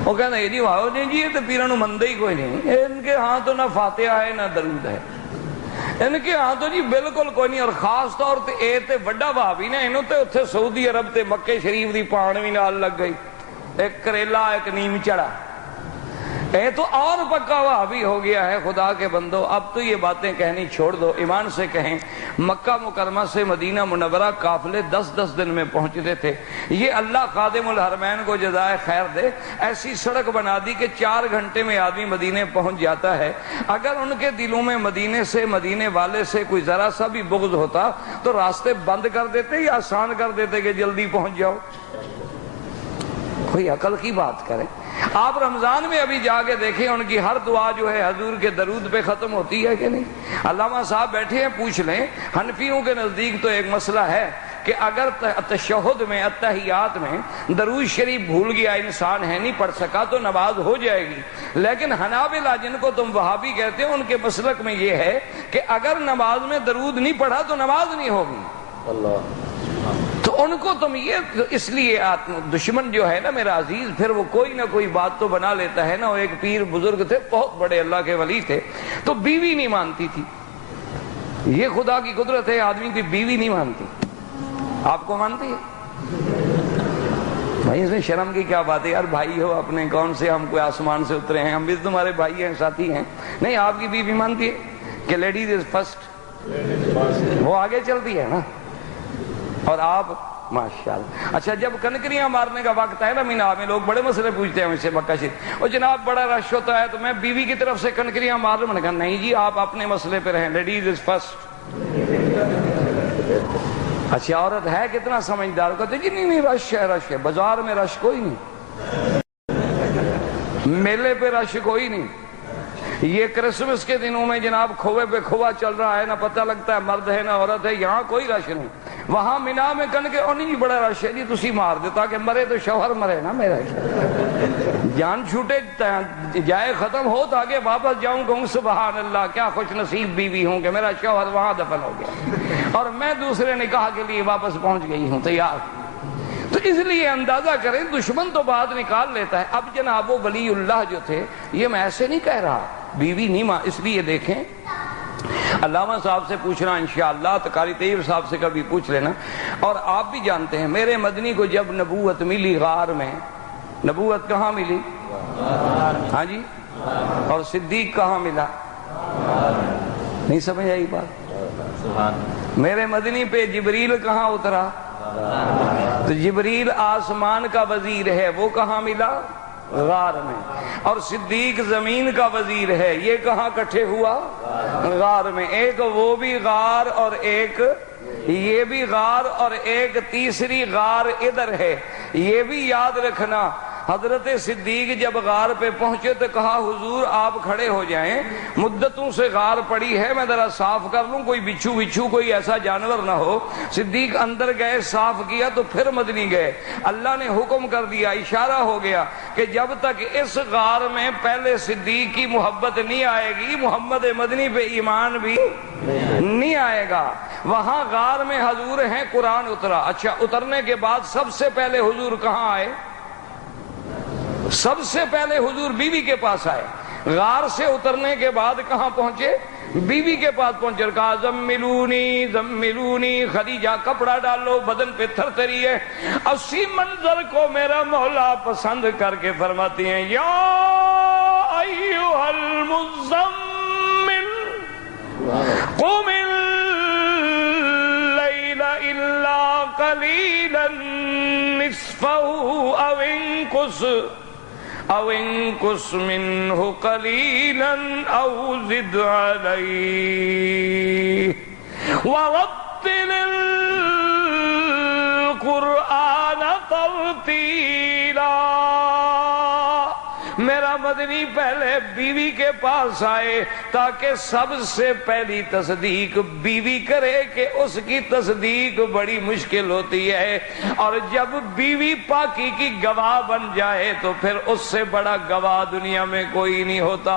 وہ کہنا یہ جی وہاں جی یہ تو پیروں مندے ہی کوئی نہیں، ان کے ہاں تو نہ فاتحہ ہے نہ درود ہے، ان کے ہاں تو جی بالکل کوئی نہیں، اور خاص طور تے اے تے بڑا وہابی نے انہوں تے اتھے سعودی عرب تے مکے شریف دی پانویں نال لگ گئی، ایک کریلا ایک نیم چڑھا، اے تو اور پکا وہابی ہو گیا ہے۔ خدا کے بندو اب تو یہ باتیں کہنی چھوڑ دو، ایمان سے کہیں مکہ مکرمہ سے مدینہ منورہ قافلے 10-10 دن میں پہنچتے تھے، یہ اللہ خادم الحرمین کو جزائے خیر دے، ایسی سڑک بنا دی کہ 4 گھنٹے میں آدمی مدینے پہنچ جاتا ہے۔ اگر ان کے دلوں میں مدینے سے مدینے والے سے کوئی ذرا سا بھی بغض ہوتا تو راستے بند کر دیتے یا آسان کر دیتے کہ جلدی پہنچ جاؤ؟ کوئی عقل کی بات کرے۔ آپ رمضان میں ابھی جا کے دیکھیں ان کی ہر دعا جو ہے حضور کے درود پہ ختم ہوتی ہے کہ نہیں؟ علامہ صاحب بیٹھے ہیں، پوچھ لیں، حنفیوں کے نزدیک تو ایک مسئلہ ہے کہ اگر تشہد میں اتحیات میں درود شریف بھول گیا انسان ہے نہیں پڑھ سکا تو نماز ہو جائے گی، لیکن حنابلہ جن کو تم وہابی کہتے ہیں ان کے مسلک میں یہ ہے کہ اگر نماز میں درود نہیں پڑھا تو نماز نہیں ہوگی۔ اللہ، تو ان کو تم یہ اس لیے دشمن جو ہے نا میرا عزیز پھر وہ کوئی نہ کوئی بات تو بنا لیتا ہے نا۔ وہ ایک پیر بزرگ تھے، بہت بڑے اللہ کے ولی تھے، تو بیوی نہیں مانتی تھی، یہ خدا کی قدرت ہے، آدمی کی بیوی نہیں مانتی، آپ کو مانتی ہے؟ بھائی اس میں شرم کی کیا بات ہے یار، بھائی ہو اپنے، کون سے ہم کوئی آسمان سے اترے ہیں، ہم بھی تمہارے بھائی ہیں ساتھی ہیں۔ نہیں، آپ کی بیوی مانتی ہے کہ لیڈیز از فرسٹ، وہ آگے چلتی ہے نا، اور آپ ماشاءاللہ. اچھا جب کنکریاں مارنے کا وقت ہے نا مینا میں، لوگ بڑے مسئلے پوچھتے ہیں مجھ سے مکہ شریف، اور جناب بڑا رش ہوتا ہے تو میں بیوی کی طرف سے کنکریاں مار لوں؟ میں نے کہا نہیں جی آپ اپنے مسئلے پہ رہیں، لیڈیز از فرسٹ. اچھا عورت ہے کتنا سمجھدار، کہتے جی نہیں رش ہے، رش ہے. بازار میں رش کوئی نہیں، میلے پہ رش کوئی نہیں. یہ کرسمس کے دنوں میں جناب کھوے پہ کھوا چل رہا ہے، نہ پتہ لگتا ہے مرد ہے نہ عورت ہے. یہاں کوئی رش نہیں. وہاں مینا میں کن کے نہیں بڑا رش ہے جی تسی مار دے تاکہ مرے تو شوہر مرے نا میرا، جان چھوٹے جائے ختم ہو تاکہ واپس جاؤں کہوں سبحان اللہ کیا خوش نصیب بیوی ہوں کہ میرا شوہر وہاں دفن ہو گیا اور میں دوسرے نکاح کے لیے واپس پہنچ گئی ہوں تیار. تو اس لیے اندازہ کریں دشمن تو بات نکال لیتا ہے. اب جناب وہ ولی اللہ جو تھے، یہ میں ایسے نہیں کہہ رہا بیوی نہیں اس لیے دیکھیں علامہ صاحب سے پوچھنا انشاءاللہ، قاری طیب صاحب سے کبھی پوچھ لینا. اور آپ بھی جانتے ہیں میرے مدنی کو جب نبوت ملی غار میں، نبوت کہاں ملی؟ ہاں جی. اور صدیق کہاں ملا؟ نہیں سمجھ آئی بات؟ میرے مدنی پہ جبریل کہاں اترا؟ تو جبریل آسمان کا وزیر ہے، وہ کہاں ملا؟ غار میں. اور صدیق زمین کا وزیر ہے، یہ کہاں کٹھے ہوا؟ غار میں. ایک وہ بھی غار اور ایک یہ بھی غار اور ایک تیسری غار ادھر ہے. یہ بھی یاد رکھنا حضرت صدیق جب غار پہ پہنچے تو کہا حضور آپ کھڑے ہو جائیں، مدتوں سے غار پڑی ہے میں ذرا صاف کر لوں، کوئی بچھو کوئی ایسا جانور نہ ہو. صدیق اندر گئے، صاف کیا تو پھر مدنی گئے. اللہ نے حکم کر دیا، اشارہ ہو گیا کہ جب تک اس غار میں پہلے صدیق کی محبت نہیں آئے گی محمد مدنی پہ ایمان بھی نہیں آئے گا. وہاں غار میں حضور ہیں، قرآن اترا. اچھا اترنے کے بعد سب سے پہلے حضور کہاں آئے؟ سب سے پہلے حضور بیوی کے پاس آئے. غار سے اترنے کے بعد کہاں پہنچے؟ بیوی کے پاس پہنچے. کہا زملونی زملونی، خدیجہ کپڑا ڈالو، بدن پہ تھر تھری ہے. اسی منظر کو میرا مولا پسند کر کے فرماتی ہیں یا ایھا المزمل قم اللیل الا قلیلا نصفہ او انقص منہ قلیلا او زد علیہ ورتل القرآن ترتیلا. میرا مدنی پہلے بیوی کے پاس آئے تاکہ سب سے پہلی تصدیق بیوی کرے کہ اس کی تصدیق بڑی مشکل ہوتی ہے. اور جب بیوی پاکی کی گواہ بن جائے تو پھر اس سے بڑا گواہ دنیا میں کوئی نہیں ہوتا.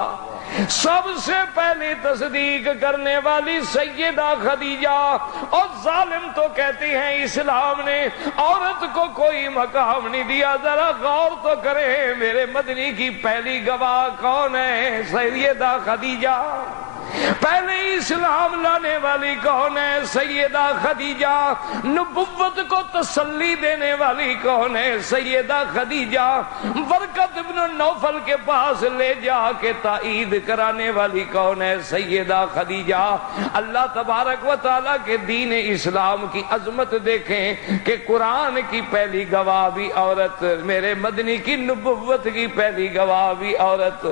سب سے پہلی تصدیق کرنے والی سیدہ خدیجہ. اور ظالم تو کہتے ہیں اسلام نے عورت کو کوئی مقام نہیں دیا. ذرا غور تو کریں میرے مدنی کی پہلی گواہ کون ہے؟ سیدہ خدیجہ. پہلے اسلام لانے والی کون ہے؟ سیدہ خدیجہ. نبوت کو تسلی دینے والی کون ہے؟ سیدہ خدیجہ. ورقت ابن نوفل کے پاس لے جا کے تائید کرانے والی کون ہے؟ سیدہ خدیجہ. اللہ تبارک و تعالیٰ کے دین اسلام کی عظمت دیکھیں کہ قرآن کی پہلی گواہ بھی عورت، میرے مدنی کی نبوت کی پہلی گواہ بھی عورت،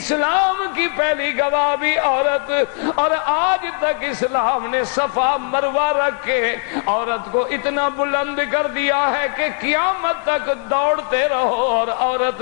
اسلام کی پہلی گواہ بھی عورت. اور آج تک اسلام نے صفا مروہ رکھ کے عورت کو اتنا بلند کر دیا ہے کہ قیامت تک دوڑتے رہو اور عورت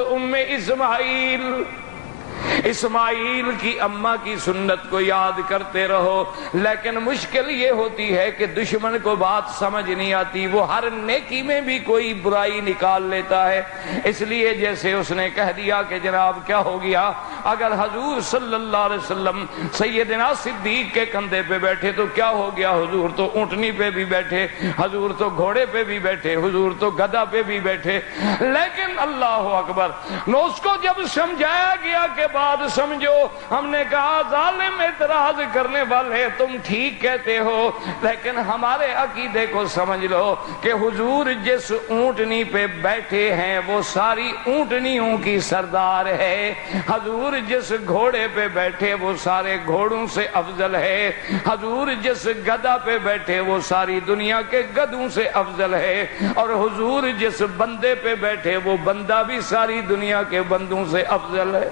اسماعیل کی اماں کی سنت کو یاد کرتے رہو. لیکن مشکل یہ ہوتی ہے کہ دشمن کو بات سمجھ نہیں آتی، وہ ہر نیکی میں بھی کوئی برائی نکال لیتا ہے. اس لیے جیسے اس نے کہہ دیا کہ جناب کیا ہو گیا اگر حضور صلی اللہ علیہ وسلم سیدنا صدیق کے کندھے پہ بیٹھے تو کیا ہو گیا؟ حضور تو اونٹنی پہ بھی بیٹھے، حضور تو گھوڑے پہ بھی بیٹھے، حضور تو گدھا پہ بھی بیٹھے. لیکن اللہ اکبر، اس کو جب سمجھایا گیا کہ بات بات سمجھو. ہم نے کہا ظالم اعتراض کرنے والے تم ٹھیک کہتے ہو، لیکن ہمارے عقیدے کو سمجھ لو کہ حضور جس اونٹنی پہ بیٹھے ہیں وہ ساری اونٹنیوں کی سردار ہے. حضور جس گھوڑے پہ بیٹھے وہ سارے گھوڑوں سے افضل ہے. حضور جس گدھا پہ بیٹھے وہ ساری دنیا کے گدھوں سے افضل ہے. اور حضور جس بندے پہ بیٹھے وہ بندہ بھی ساری دنیا کے بندوں سے افضل ہے.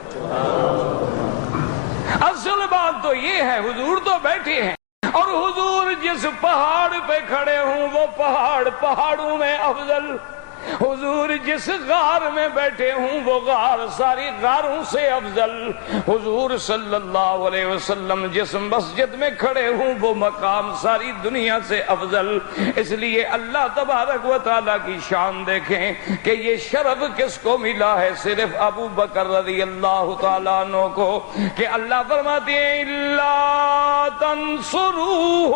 اصل بات تو یہ ہے حضور تو بیٹھے ہیں، اور حضور جس پہاڑ پہ کھڑے ہوں وہ پہاڑ پہاڑوں میں افضل. حضور جس غار میں بیٹھے ہوں وہ غار ساری غاروں سے افضل. حضور صلی اللہ علیہ وسلم جس مسجد میں کھڑے ہوں وہ مقام ساری دنیا سے افضل. اس لیے اللہ تبارک و تعالیٰ کی شان دیکھیں کہ یہ شرف کس کو ملا ہے؟ صرف ابو بکر رضی اللہ تعالیٰ عنہ کو، کہ اللہ فرماتے ہیں الا تنصروہ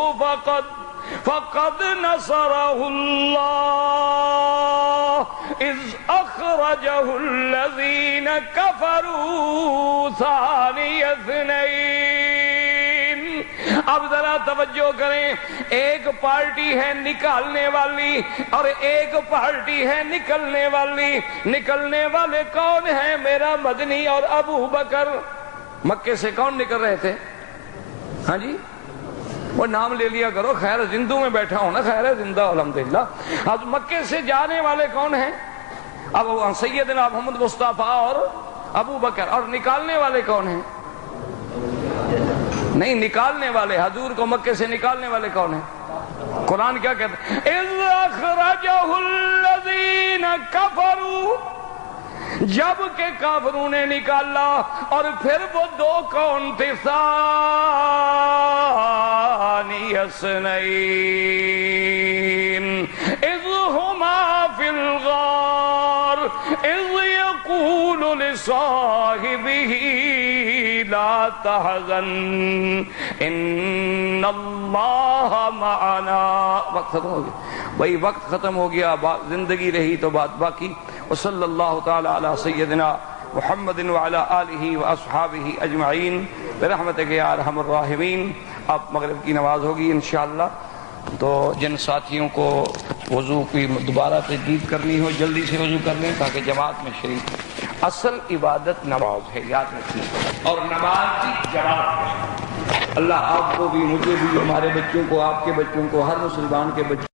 فقد نصرہ اللہ اذ اخرجہ الذین کفروا ثانی اثنین. اب ذرا توجہ کریں، ایک پارٹی ہے نکالنے والی اور ایک پارٹی ہے نکلنے والی. نکلنے والے کون ہیں؟ میرا مدنی اور ابو بکر. مکے سے کون نکل رہے تھے؟ ہاں جی وہ نام لے لیا کرو، خیر زندوں میں بیٹھا ہوں نا، خیر زندہ الحمدللہ. اب مکے سے جانے والے کون ہیں؟ اب سیدنا محمد مصطفیٰ اور ابو بکر. اور نکالنے والے کون ہیں؟ نہیں، نکالنے والے حضور کو مکے سے نکالنے والے کون ہیں؟ قرآن کیا کہتا ہے؟ اذ اخرجہ الذین کفروا، جب کہ کافروں نے نکالا. اور پھر وہ دو کون تھے؟ ثانی اثنین اذ ہما فی الغار اذ یقول لصاحبہ لا تحزن ان اللہ معنا. وقت ختم ہو گیا بھائی، وقت ختم ہو گیا، زندگی رہی تو بات باقی. وصلی اللہ تعالی علی سیدنا محمد وعلی آلہ واصحابہ اجمعین برحمتک یا ارحم الراحمین. اب مغرب کی نماز ہوگی انشاءاللہ، تو جن ساتھیوں کو وضو کی دوبارہ تجدید کرنی ہو جلدی سے وضو کر لیں تاکہ جماعت میں شریک. اصل عبادت نماز ہے، یاد رکھیے، اور نماز کی جماعت ہے. اللہ آپ کو بھی، مجھے بھی، ہمارے بچوں کو، آپ کے بچوں کو، ہر مسلمان کے بچوں